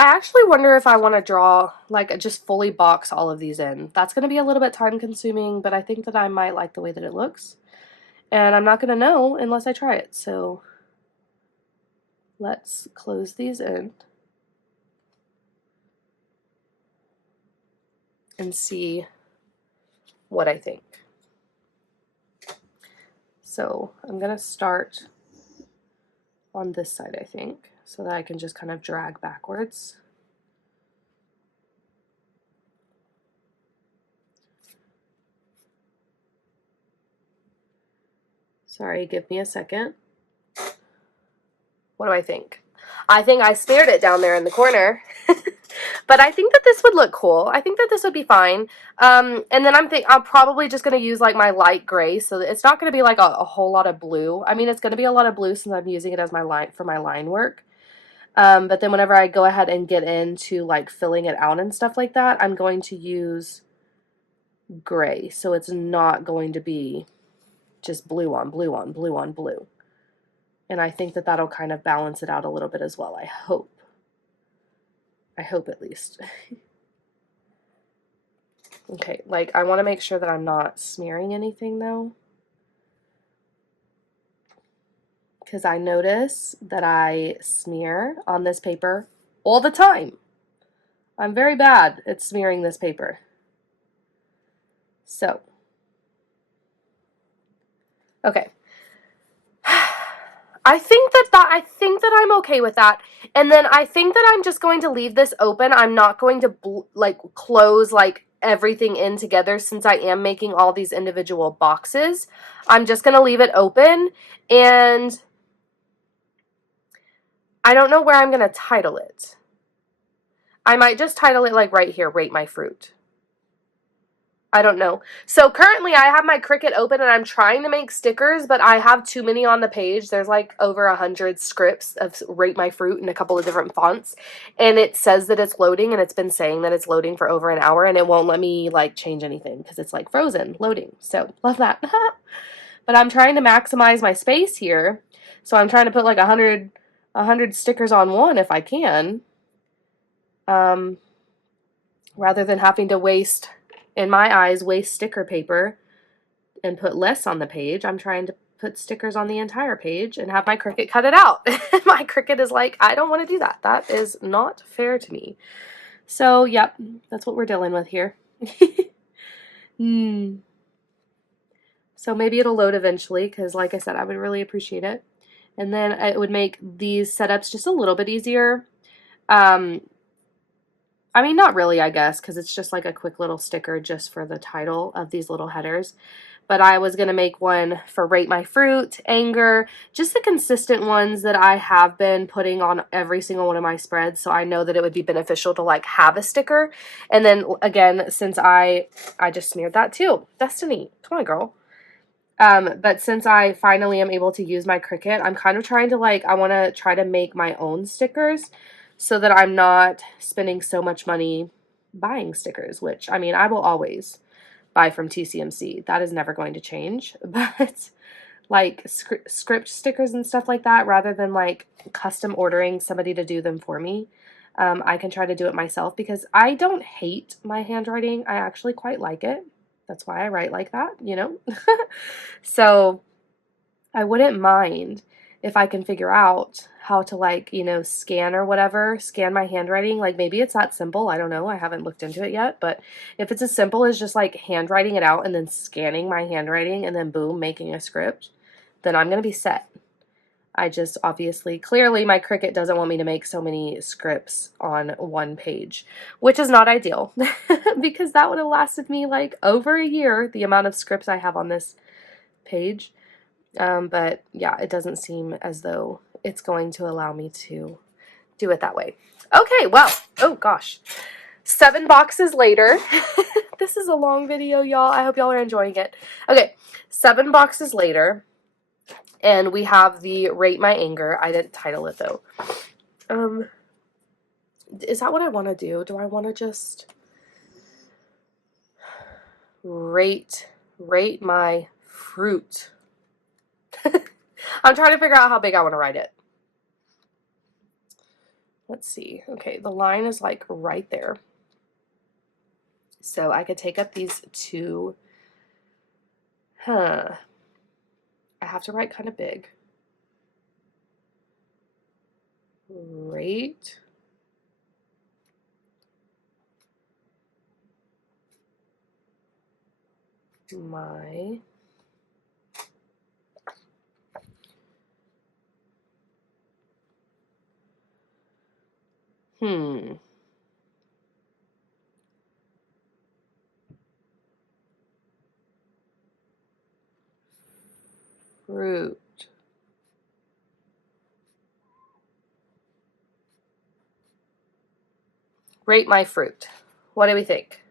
I actually wonder if I want to draw, like, just fully box all of these in. That's going to be a little bit time consuming, but I think that I might like the way that it looks. And I'm not going to know unless I try it. So let's close these in and see what I think. So I'm going to start on this side, I think, so that I can just kind of drag backwards. Sorry, give me a second. What do I think? I think I smeared it down there in the corner. But I think that this would look cool. I think that this would be fine. And then I'm probably just going to use like my light gray, so it's not going to be like a whole lot of blue. I mean, it's going to be a lot of blue since I'm using it as my line for my line work. But then whenever I go ahead and get into like filling it out and stuff like that, I'm going to use gray. So it's not going to be just blue on blue on blue on blue. And I think that that'll kind of balance it out a little bit as well, I hope. I hope at least. Okay, like I want to make sure that I'm not smearing anything though. Because I notice that I smear on this paper all the time. I'm very bad at smearing this paper. So, okay. I think that I'm okay with that. And then I think that I'm just going to leave this open. I'm not going to like close like everything in together since I am making all these individual boxes. I'm just going to leave it open, and I don't know where I'm going to title it. I might just title it like right here, Rate My Fruit. I don't know. So currently I have my Cricut open and I'm trying to make stickers, but I have too many on the page. There's like over 100 scripts of Rate My Fruit in a couple of different fonts. And it says that it's loading, and it's been saying that it's loading for over an hour, and it won't let me like change anything because it's like frozen loading. So love that. But I'm trying to maximize my space here. So I'm trying to put like 100 stickers on one if I can. Rather than having to waste, in my eyes, waste sticker paper and put less on the page. I'm trying to put stickers on the entire page and have my Cricut cut it out. My Cricut is like, I don't want to do that. That is not fair to me. So, yep, that's what we're dealing with here. So maybe it'll load eventually, because like I said, I would really appreciate it. And then it would make these setups just a little bit easier. I mean, not really, I guess, because it's just like a quick little sticker just for the title of these little headers. But I was going to make one for Rate My Fruit, Anger, just the consistent ones that I have been putting on every single one of my spreads. So I know that it would be beneficial to like have a sticker. And then again, since I just smeared that too. Destiny, come on, girl. But since I finally am able to use my Cricut, I'm kind of trying to like, I want to try to make my own stickers, so that I'm not spending so much money buying stickers, which, I mean, I will always buy from TCMC. That is never going to change. But like script stickers and stuff like that, rather than like custom ordering somebody to do them for me, I can try to do it myself, because I don't hate my handwriting. I actually quite like it. That's why I write like that, you know? So I wouldn't mind if I can figure out how to, like, you know, scan or whatever, scan my handwriting. Like, maybe it's that simple. I don't know. I haven't looked into it yet. But if it's as simple as just, like, handwriting it out and then scanning my handwriting and then, boom, making a script, then I'm going to be set. I just clearly my Cricut doesn't want me to make so many scripts on one page, which is not ideal because that would have lasted me, like, over a year, the amount of scripts I have on this page. But yeah, it doesn't seem as though it's going to allow me to do it that way. Okay, well, oh gosh, 7 boxes later. This is a long video, y'all. I hope y'all are enjoying it. Okay, 7 boxes later, and we have the Rate My Anger. I didn't title it though. Is that what I want to do? Do I want to just rate my fruit? I'm trying to figure out how big I want to write it. let's see. Okay, the line is like right there. So I could take up these two. I have to write kind of big. Right. My fruit. Rate my fruit. What do we think?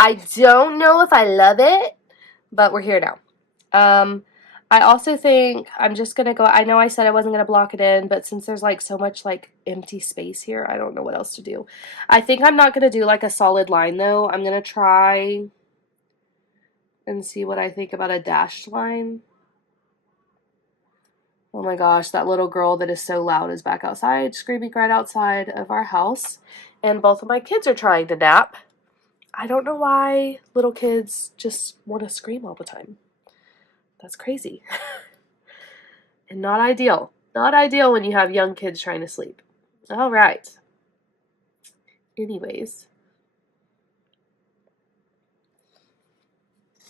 I don't know if I love it, but we're here now. I also think I'm just gonna go, I know I said I wasn't gonna block it in, but since there's like so much like empty space here, I don't know what else to do. I think I'm not gonna do like a solid line though. I'm gonna try and see what I think about a dashed line. Oh my gosh, that little girl that is so loud is back outside, screaming right outside of our house. And both of my kids are trying to nap. I don't know why little kids just want to scream all the time. That's crazy. And not ideal. Not ideal when you have young kids trying to sleep. All right. Anyways.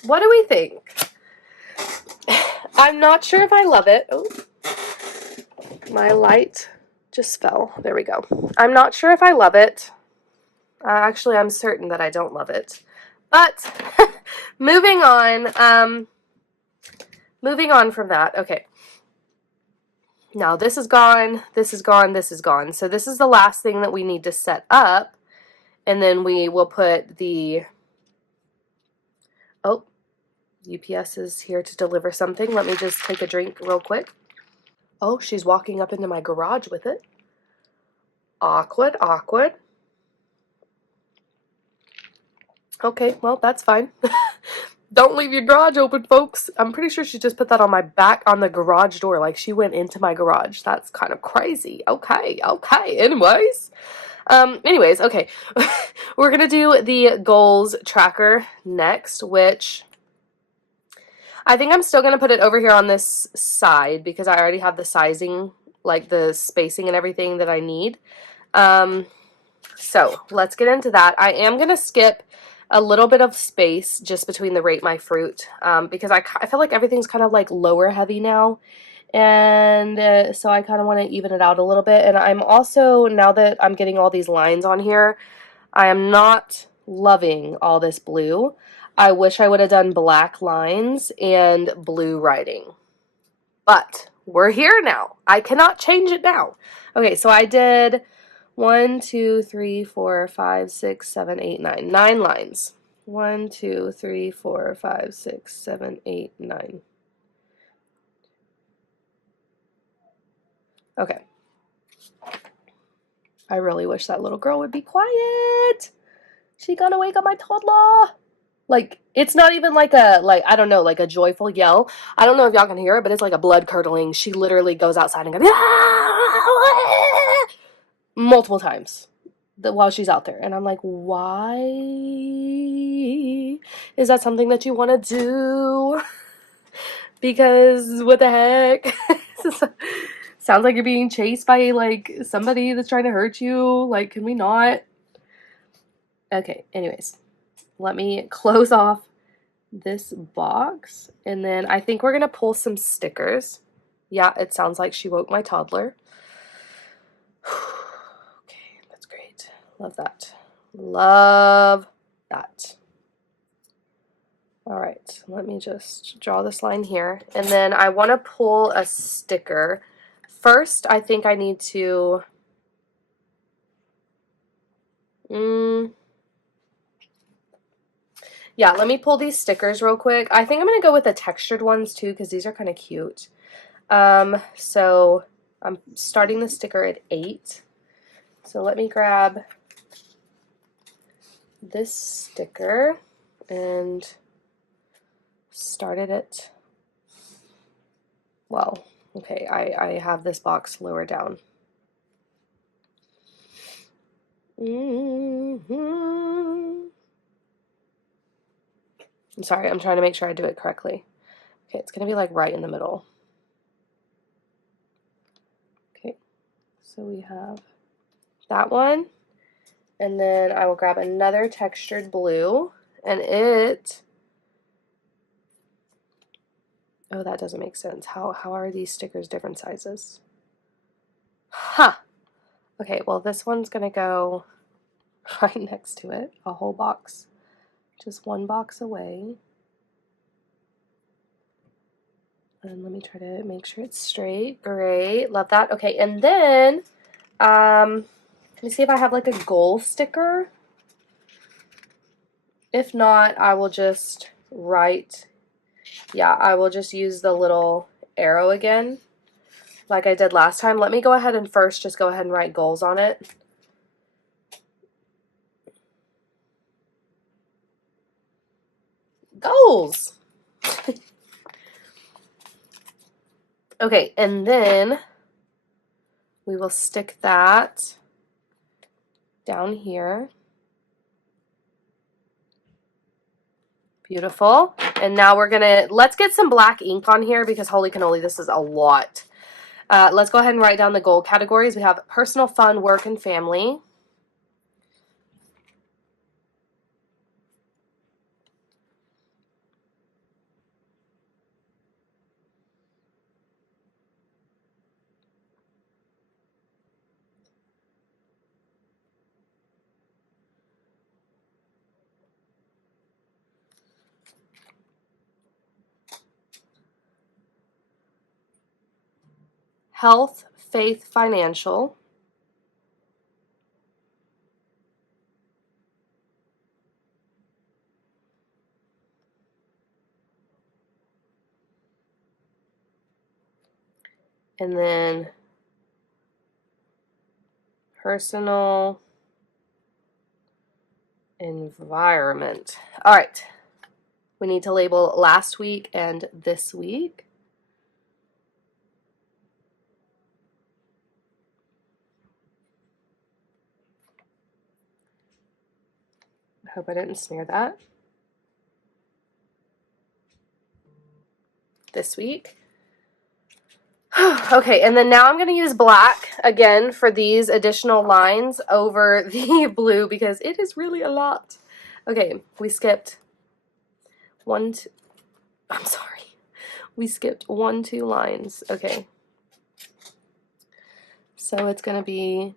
What do we think? I'm not sure if I love it. Oh, my light just fell. There we go. I'm not sure if I love it. Actually, I'm certain that I don't love it. But moving on. Moving on from that. Okay. Now this is gone. This is gone. This is gone. So this is the last thing that we need to set up. And then we will put the... Oh, UPS is here to deliver something. Let me just take a drink real quick. Oh, she's walking up into my garage with it. Awkward, awkward. Okay, well, that's fine. Don't leave your garage open, folks. I'm pretty sure she just put that on my back on the garage door, like she went into my garage. That's kind of crazy. Okay. Anyways, okay. We're going to do the goals tracker next, which I think I'm still going to put it over here on this side because I already have the sizing, like the spacing and everything that I need. So let's get into that. I am going to skip a little bit of space just between the rate my fruit because I feel like everything's kind of like lower heavy now. And so I kind of want to even it out a little bit. And I'm also, now that I'm getting all these lines on here, I am not loving all this blue. I wish I would have done black lines and blue writing. But we're here now. I cannot change it now. Okay, so I did 1, 2, 3, 4, 5, 6, 7, 8, 9. 9 lines. 1, 2, 3, 4, 5, 6, 7, 8, 9. Okay. I really wish that little girl would be quiet. She gonna wake up my toddler. Like, it's not even like a, like, I don't know, like a joyful yell. I don't know if y'all can hear it, but it's like a blood curdling. She literally goes outside and goes, ah! Multiple times while she's out there. And I'm like, why is that something that you want to do? Because what the heck? Sounds like you're being chased by, like, somebody that's trying to hurt you. Like, can we not? Okay, anyways. Let me close off this box. And then I think we're going to pull some stickers. Yeah, it sounds like she woke my toddler. Okay, that's great. Love that. Love that. All right, let me just draw this line here. And then I want to pull a sticker. First, I think I need to... Yeah, let me pull these stickers real quick. I think I'm going to go with the textured ones too because these are kind of cute. So I'm starting the sticker at 8. So let me grab this sticker and start it at, well, Okay, I have this box lower down. I'm sorry, I'm trying to make sure I do it correctly. Okay, it's going to be like right in the middle. Okay, so we have that one. And then I will grab another textured blue, and oh, that doesn't make sense. How are these stickers different sizes? Huh. Okay, well, this one's going to go right next to it, a whole box, just one box away. And let me try to make sure it's straight. Great, love that. Okay, and then, let me see if I have like a goal sticker. If not, I will just write, yeah, I will just use the little arrow again, like I did last time. Let me go ahead and first just go ahead and write goals on it. Goals! Okay, and then we will stick that down here. Beautiful. And now let's get some black ink on here because holy cannoli, this is a lot. Let's go ahead and write down the goal categories. We have personal, fun, work, and family. Health, faith, financial. And then personal, environment. All right. We need to label last week and this week. I hope I didn't smear that. This week. Okay, and then now I'm going to use black again for these additional lines over the blue because it is really a lot. Okay, we skipped I'm sorry. We skipped 2 lines. Okay. So it's going to be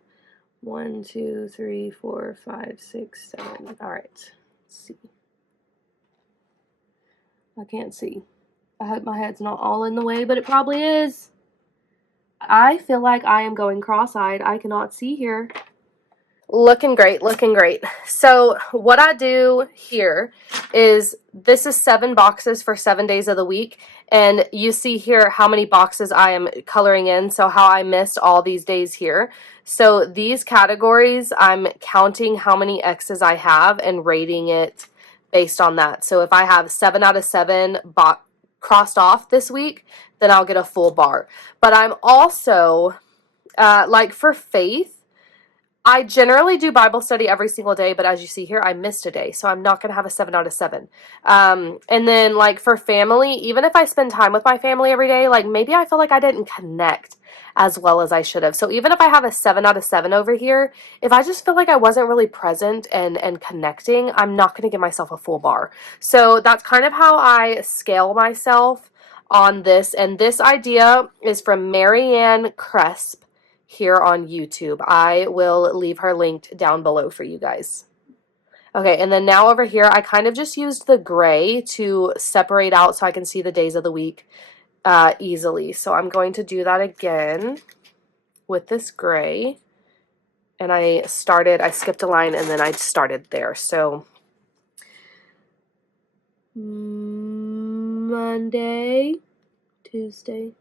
1, 2, 3, 4, 5, 6, 7. All right. Let's see. I can't see. I hope my head's not all in the way, but it probably is. I feel like I am going cross-eyed. I cannot see here. Looking great, looking great. So what I do here is this is 7 boxes for 7 days of the week. And you see here how many boxes I am coloring in. So how I missed all these days here. So these categories, I'm counting how many X's I have and rating it based on that. So if I have 7 out of 7 crossed off this week, then I'll get a full bar. But I'm also, like for faith, I generally do Bible study every single day, but as you see here, I missed a day, so I'm not going to have a 7 out of 7. And then, like, for family, even if I spend time with my family every day, like, maybe I feel like I didn't connect as well as I should have. So even if I have a 7 out of 7 over here, if I just feel like I wasn't really present and connecting, I'm not going to give myself a full bar. So that's kind of how I scale myself on this, and this idea is from Marianne Cresp here on YouTube. I will leave her linked down below for you guys. Okay, and then now over here, I kind of just used the gray to separate out so I can see the days of the week easily. So I'm going to do that again with this gray. And I skipped a line and then I started there. So Monday, Tuesday,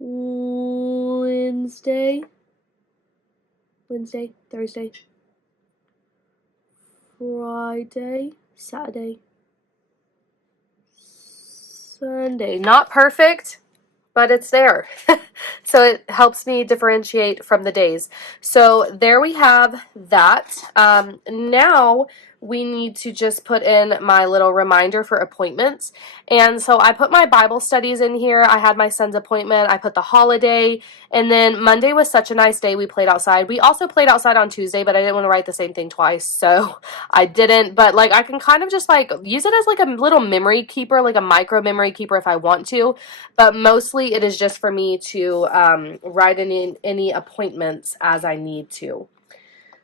Wednesday, Thursday, Friday, Saturday, Sunday. Not perfect. but it's there. So it helps me differentiate from the days. So there we have that. Now we need to just put in my little reminder for appointments. And so I put my Bible studies in here. I had my son's appointment. I put the holiday. And then Monday was such a nice day. We played outside. We also played outside on Tuesday, but I didn't want to write the same thing twice. So I didn't. But like I can kind of just like use it as like a little memory keeper, like a micro memory keeper if I want to. But mostly it is just for me to write in any appointments as I need to.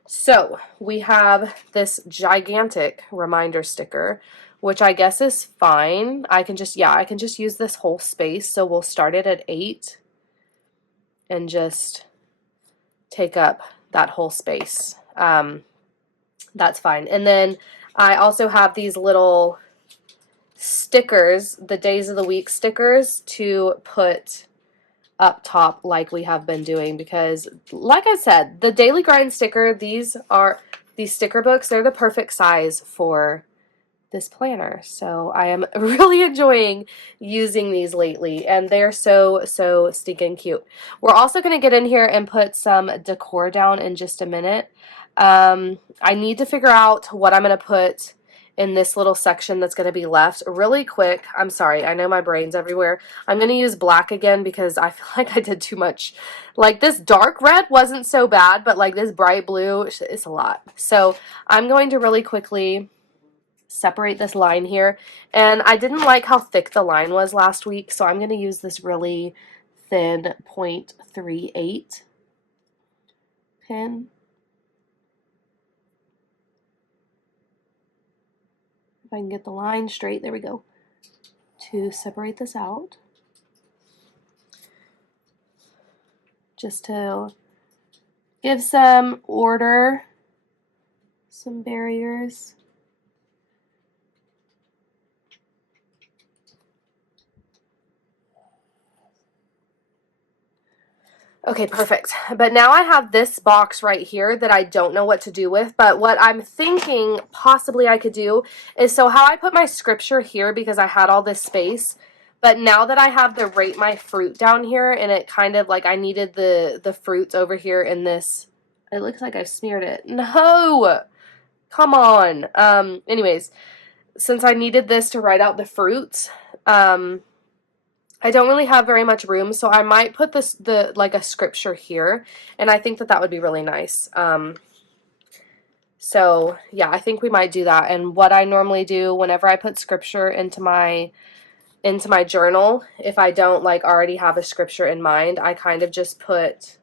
So we have this gigantic reminder sticker, which I guess is fine. I can just use this whole space. So we'll start it at 8 and just take up that whole space. That's fine. And then I also have these little stickers, the days of the week stickers, to put up top like we have been doing, because like I said, the daily grind sticker, these sticker books, they're the perfect size for this planner. So I am really enjoying using these lately, and they're so stinking cute. We're also going to get in here and put some decor down in just a minute. I need to figure out what I'm going to put in this little section that's going to be left. Really quick, I'm sorry, I know my brain's everywhere. I'm going to use black again because I feel like I did too much. Like this dark red wasn't so bad, but like this bright blue, it's a lot. So I'm going to really quickly separate this line here. And I didn't like how thick the line was last week, so I'm going to use this really thin 0.38 pin. If I can get the line straight, there we go, to separate this out. Just to give some order, some barriers. Okay, perfect. But now I have this box right here that I don't know what to do with, but what I'm thinking possibly I could do is, so how I put my scripture here because I had all this space, but now that I have the rate my fruit down here, and it kind of like I needed the fruits over here in this, it looks like I've smeared it. No! Come on. Anyways, since I needed this to write out the fruits, I don't really have very much room, so I might put like a scripture here, and I think that would be really nice. So yeah, I think we might do that. And what I normally do whenever I put scripture into my journal, if I don't like already have a scripture in mind, I kind of just put,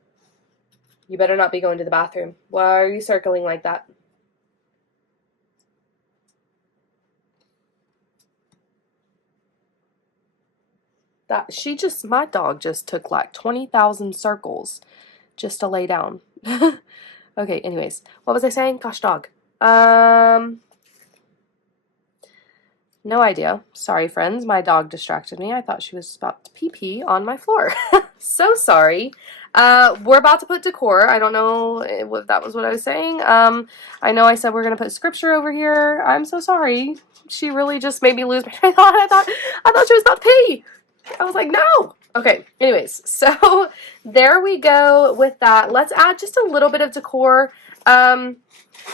you better not be going to the bathroom. Why are you circling like that? My dog just took like 20,000 circles just to lay down. Okay, anyways, what was I saying? Gosh, dog. No idea. Sorry, friends. My dog distracted me. I thought she was about to pee on my floor. So sorry. We're about to put decor. I don't know if that was what I was saying. I know I said we're going to put scripture over here. I'm so sorry. She really just made me lose my train of thought. I thought she was about to pee. I was like, no. Okay, anyways, so there we go with that. Let's add just a little bit of decor. I'm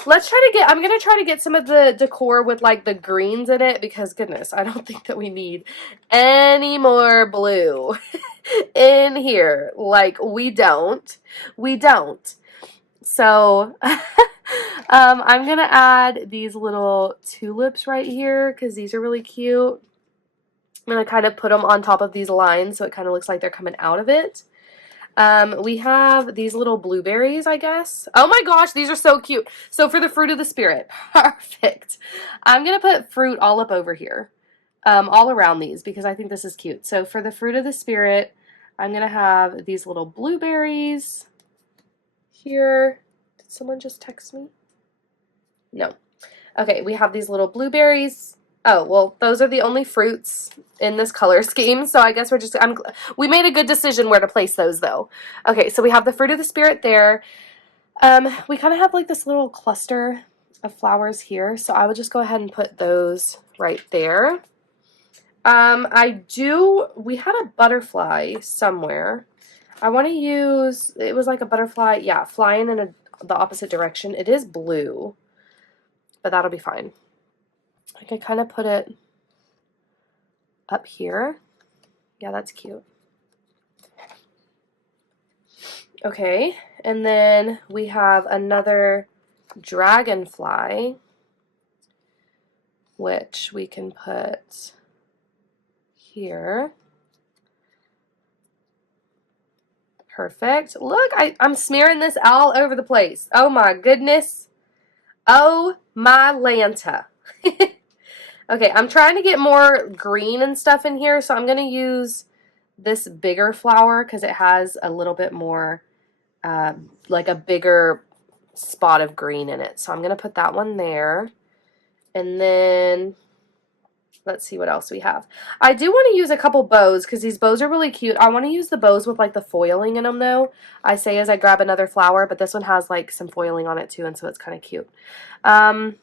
going to try to get some of the decor with like the greens in it, because goodness, I don't think that we need any more blue in here. Like we don't. So I'm going to add these little tulips right here because these are really cute. I'm going to kind of put them on top of these lines so it kind of looks like they're coming out of it. We have these little blueberries, I guess. Oh my gosh, these are so cute. So for the fruit of the spirit, perfect. I'm going to put fruit all up over here, all around these, because I think this is cute. So for the fruit of the spirit, I'm going to have these little blueberries here. Did someone just text me? No. Okay, we have these little blueberries. Oh, well, those are the only fruits in this color scheme, so I guess we made a good decision where to place those, though. Okay, so we have the fruit of the spirit there. We kind of have like this little cluster of flowers here, so I would just go ahead and put those right there. We had a butterfly somewhere. I want to use, it was like a butterfly, yeah, flying in the opposite direction. It is blue, but that'll be fine. I could kind of put it up here. Yeah, that's cute. Okay, and then we have another dragonfly, which we can put here. Perfect. Look, I'm smearing this all over the place. Oh my goodness. Oh my Lanta. Okay, I'm trying to get more green and stuff in here, so I'm going to use this bigger flower because it has a little bit more, like a bigger spot of green in it. So I'm going to put that one there. And then let's see what else we have. I do want to use a couple bows because these bows are really cute. I want to use the bows with like the foiling in them though. I say as I grab another flower, but this one has like some foiling on it too, and so it's kind of cute. I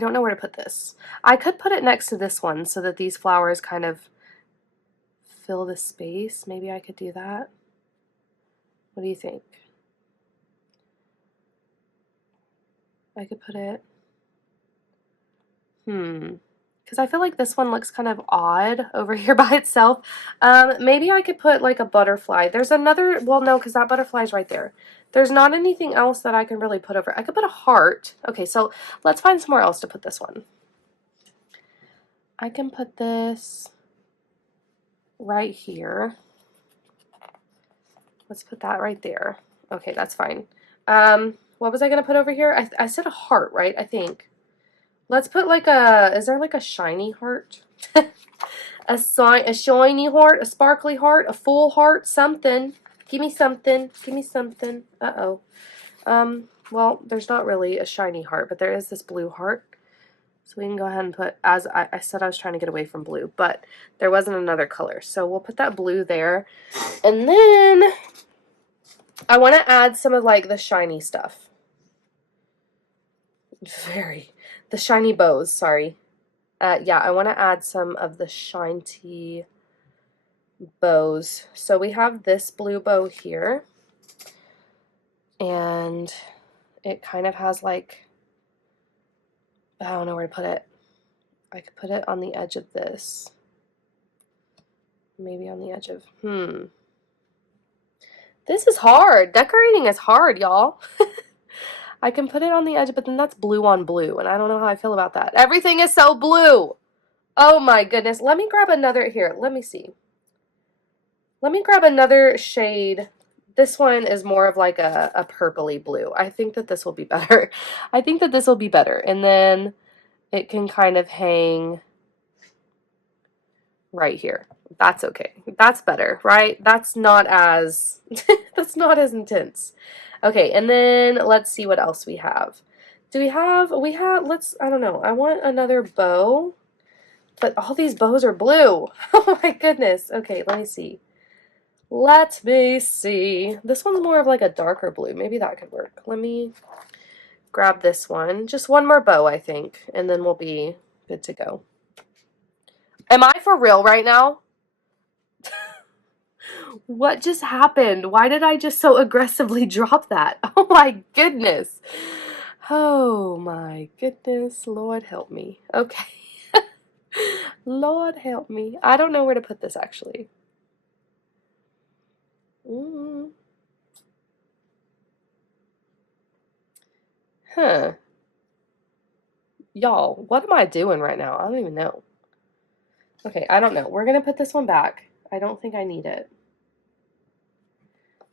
don't know where to put this. I could put it next to this one so that these flowers kind of fill the space. Maybe I could do that. What do you think? I could put it, because I feel like this one looks kind of odd over here by itself. Maybe I could put like a butterfly. There's another, well, no, because that butterfly's right there. There's not anything else that I can really put over. I could put a heart. Okay, so let's find somewhere else to put this one. I can put this right here. Let's put that right there. Okay, that's fine. What was I going to put over here? I said a heart, right? I think. Let's put like is there like a shiny heart? a shiny heart, a sparkly heart, a full heart, something. Give me something. Give me something. Uh-oh. Well, there's not really a shiny heart, but there is this blue heart. So we can go ahead and put, as I said, I was trying to get away from blue, but there wasn't another color. So we'll put that blue there. And then I want to add some of like the shiny stuff. The shiny bows, sorry. Yeah, I want to add some of the shiny bows. So we have this blue bow here. And it kind of has like, I don't know where to put it. I could put it on the edge of this. Maybe on the edge of, This is hard. Decorating is hard, y'all. I can put it on the edge, but then that's blue on blue, and I don't know how I feel about that. Everything is so blue. Oh my goodness. Let me grab another, here, let me see. Let me grab another shade. This one is more of like a purpley blue. I think that this will be better. I think that this will be better. And then it can kind of hang right here. That's okay. That's better, right? That's not as that's not as intense. Okay, and then let's see what else we have. We have, I don't know. I want another bow, but all these bows are blue. Oh my goodness. Okay, let me see. Let me see. This one's more of like a darker blue. Maybe that could work. Let me grab this one. Just one more bow, I think, and then we'll be good to go. Am I for real right now? What just happened? Why did I just so aggressively drop that? Oh my goodness. Oh my goodness. Lord help me. Okay. Lord help me. I don't know where to put this actually. Huh. Y'all, what am I doing right now? I don't even know. Okay, I don't know. We're going to put this one back. I don't think I need it.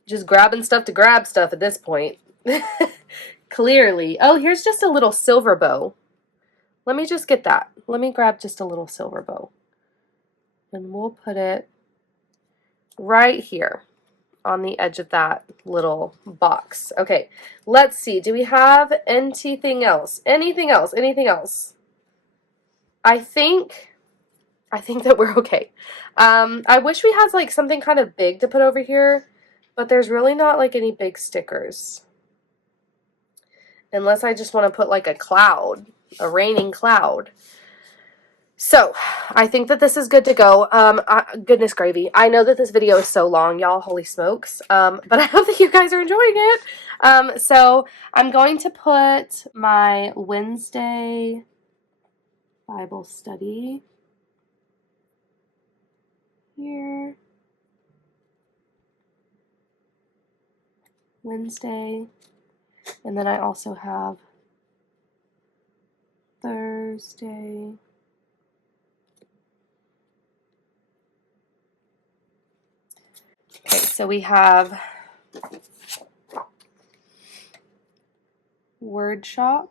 Just grabbing stuff to grab stuff at this point. Clearly. Oh, here's just a little silver bow. Let me just get that. Let me grab just a little silver bow. And we'll put it right here on the edge of that little box. Okay, let's see. Do we have anything else? Anything else? Anything else? I think that we're okay. I wish we had like something kind of big to put over here, but there's really not like any big stickers. Unless I just want to put like a cloud, a raining cloud. So, I think that this is good to go. Goodness gravy. I know that this video is so long, y'all. Holy smokes. But I hope that you guys are enjoying it. So I'm going to put my Wednesday Bible study here. Wednesday. And then I also have Thursday. Okay, so we have Word Shop.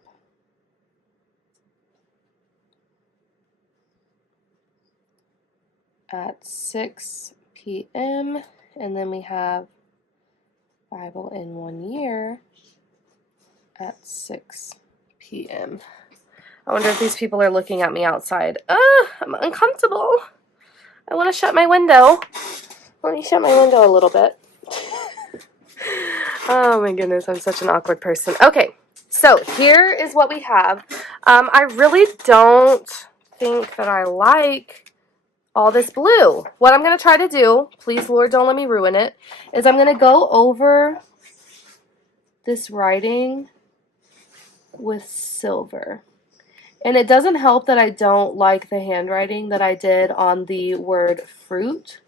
At 6 p.m. And then we have Bible in 1 year at 6 p.m. I wonder if these people are looking at me outside. I'm uncomfortable. I want to shut my window. Let me shut my window a little bit. Oh my goodness, I'm such an awkward person. Okay, so here is what we have. I really don't think that I like all this blue. What I'm going to try to do, please Lord don't let me ruin it, is I'm going to go over this writing with silver. And it doesn't help that I don't like the handwriting that I did on the word fruit.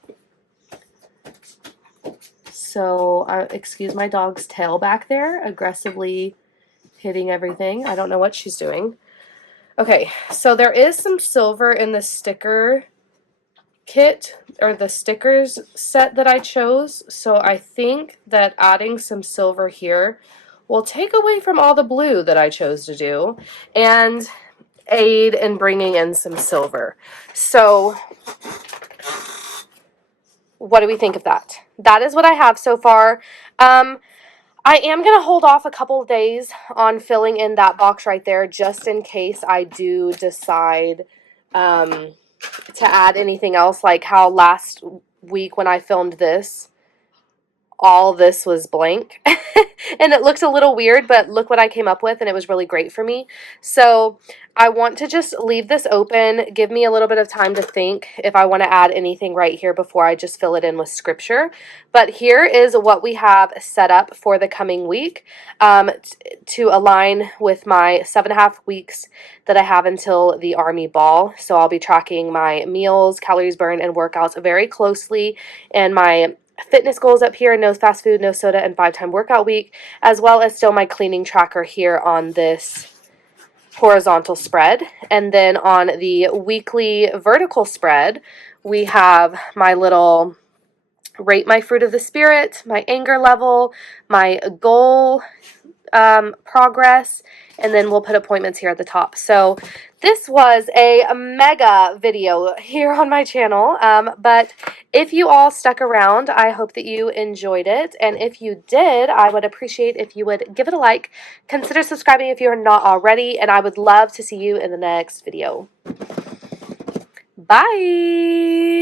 So, excuse my dog's tail back there, aggressively hitting everything. I don't know what she's doing. Okay, so there is some silver in the sticker kit, or the stickers set that I chose. So I think that adding some silver here will take away from all the blue that I chose to do and aid in bringing in some silver. So what do we think of that? That is what I have so far. I am going to hold off a couple of days on filling in that box right there, just in case I do decide to add anything else, like how last week when I filmed this, all this was blank. And it looks a little weird, but look what I came up with, and it was really great for me. So I want to just leave this open, give me a little bit of time to think if I want to add anything right here before I just fill it in with scripture. But here is what we have set up for the coming week to align with my 7.5 weeks that I have until the Army Ball. So I'll be tracking my meals, calories burned, and workouts very closely, and my fitness goals up here, no fast food, no soda, and 5-time workout week, as well as still my cleaning tracker here on this horizontal spread. And then on the weekly vertical spread, we have my little rate my fruit of the spirit, my anger level, my goal progress, and then we'll put appointments here at the top. So this was a mega video here on my channel, but if you all stuck around, I hope that you enjoyed it, and if you did, I would appreciate if you would give it a like, consider subscribing if you're not already, and I would love to see you in the next video. Bye!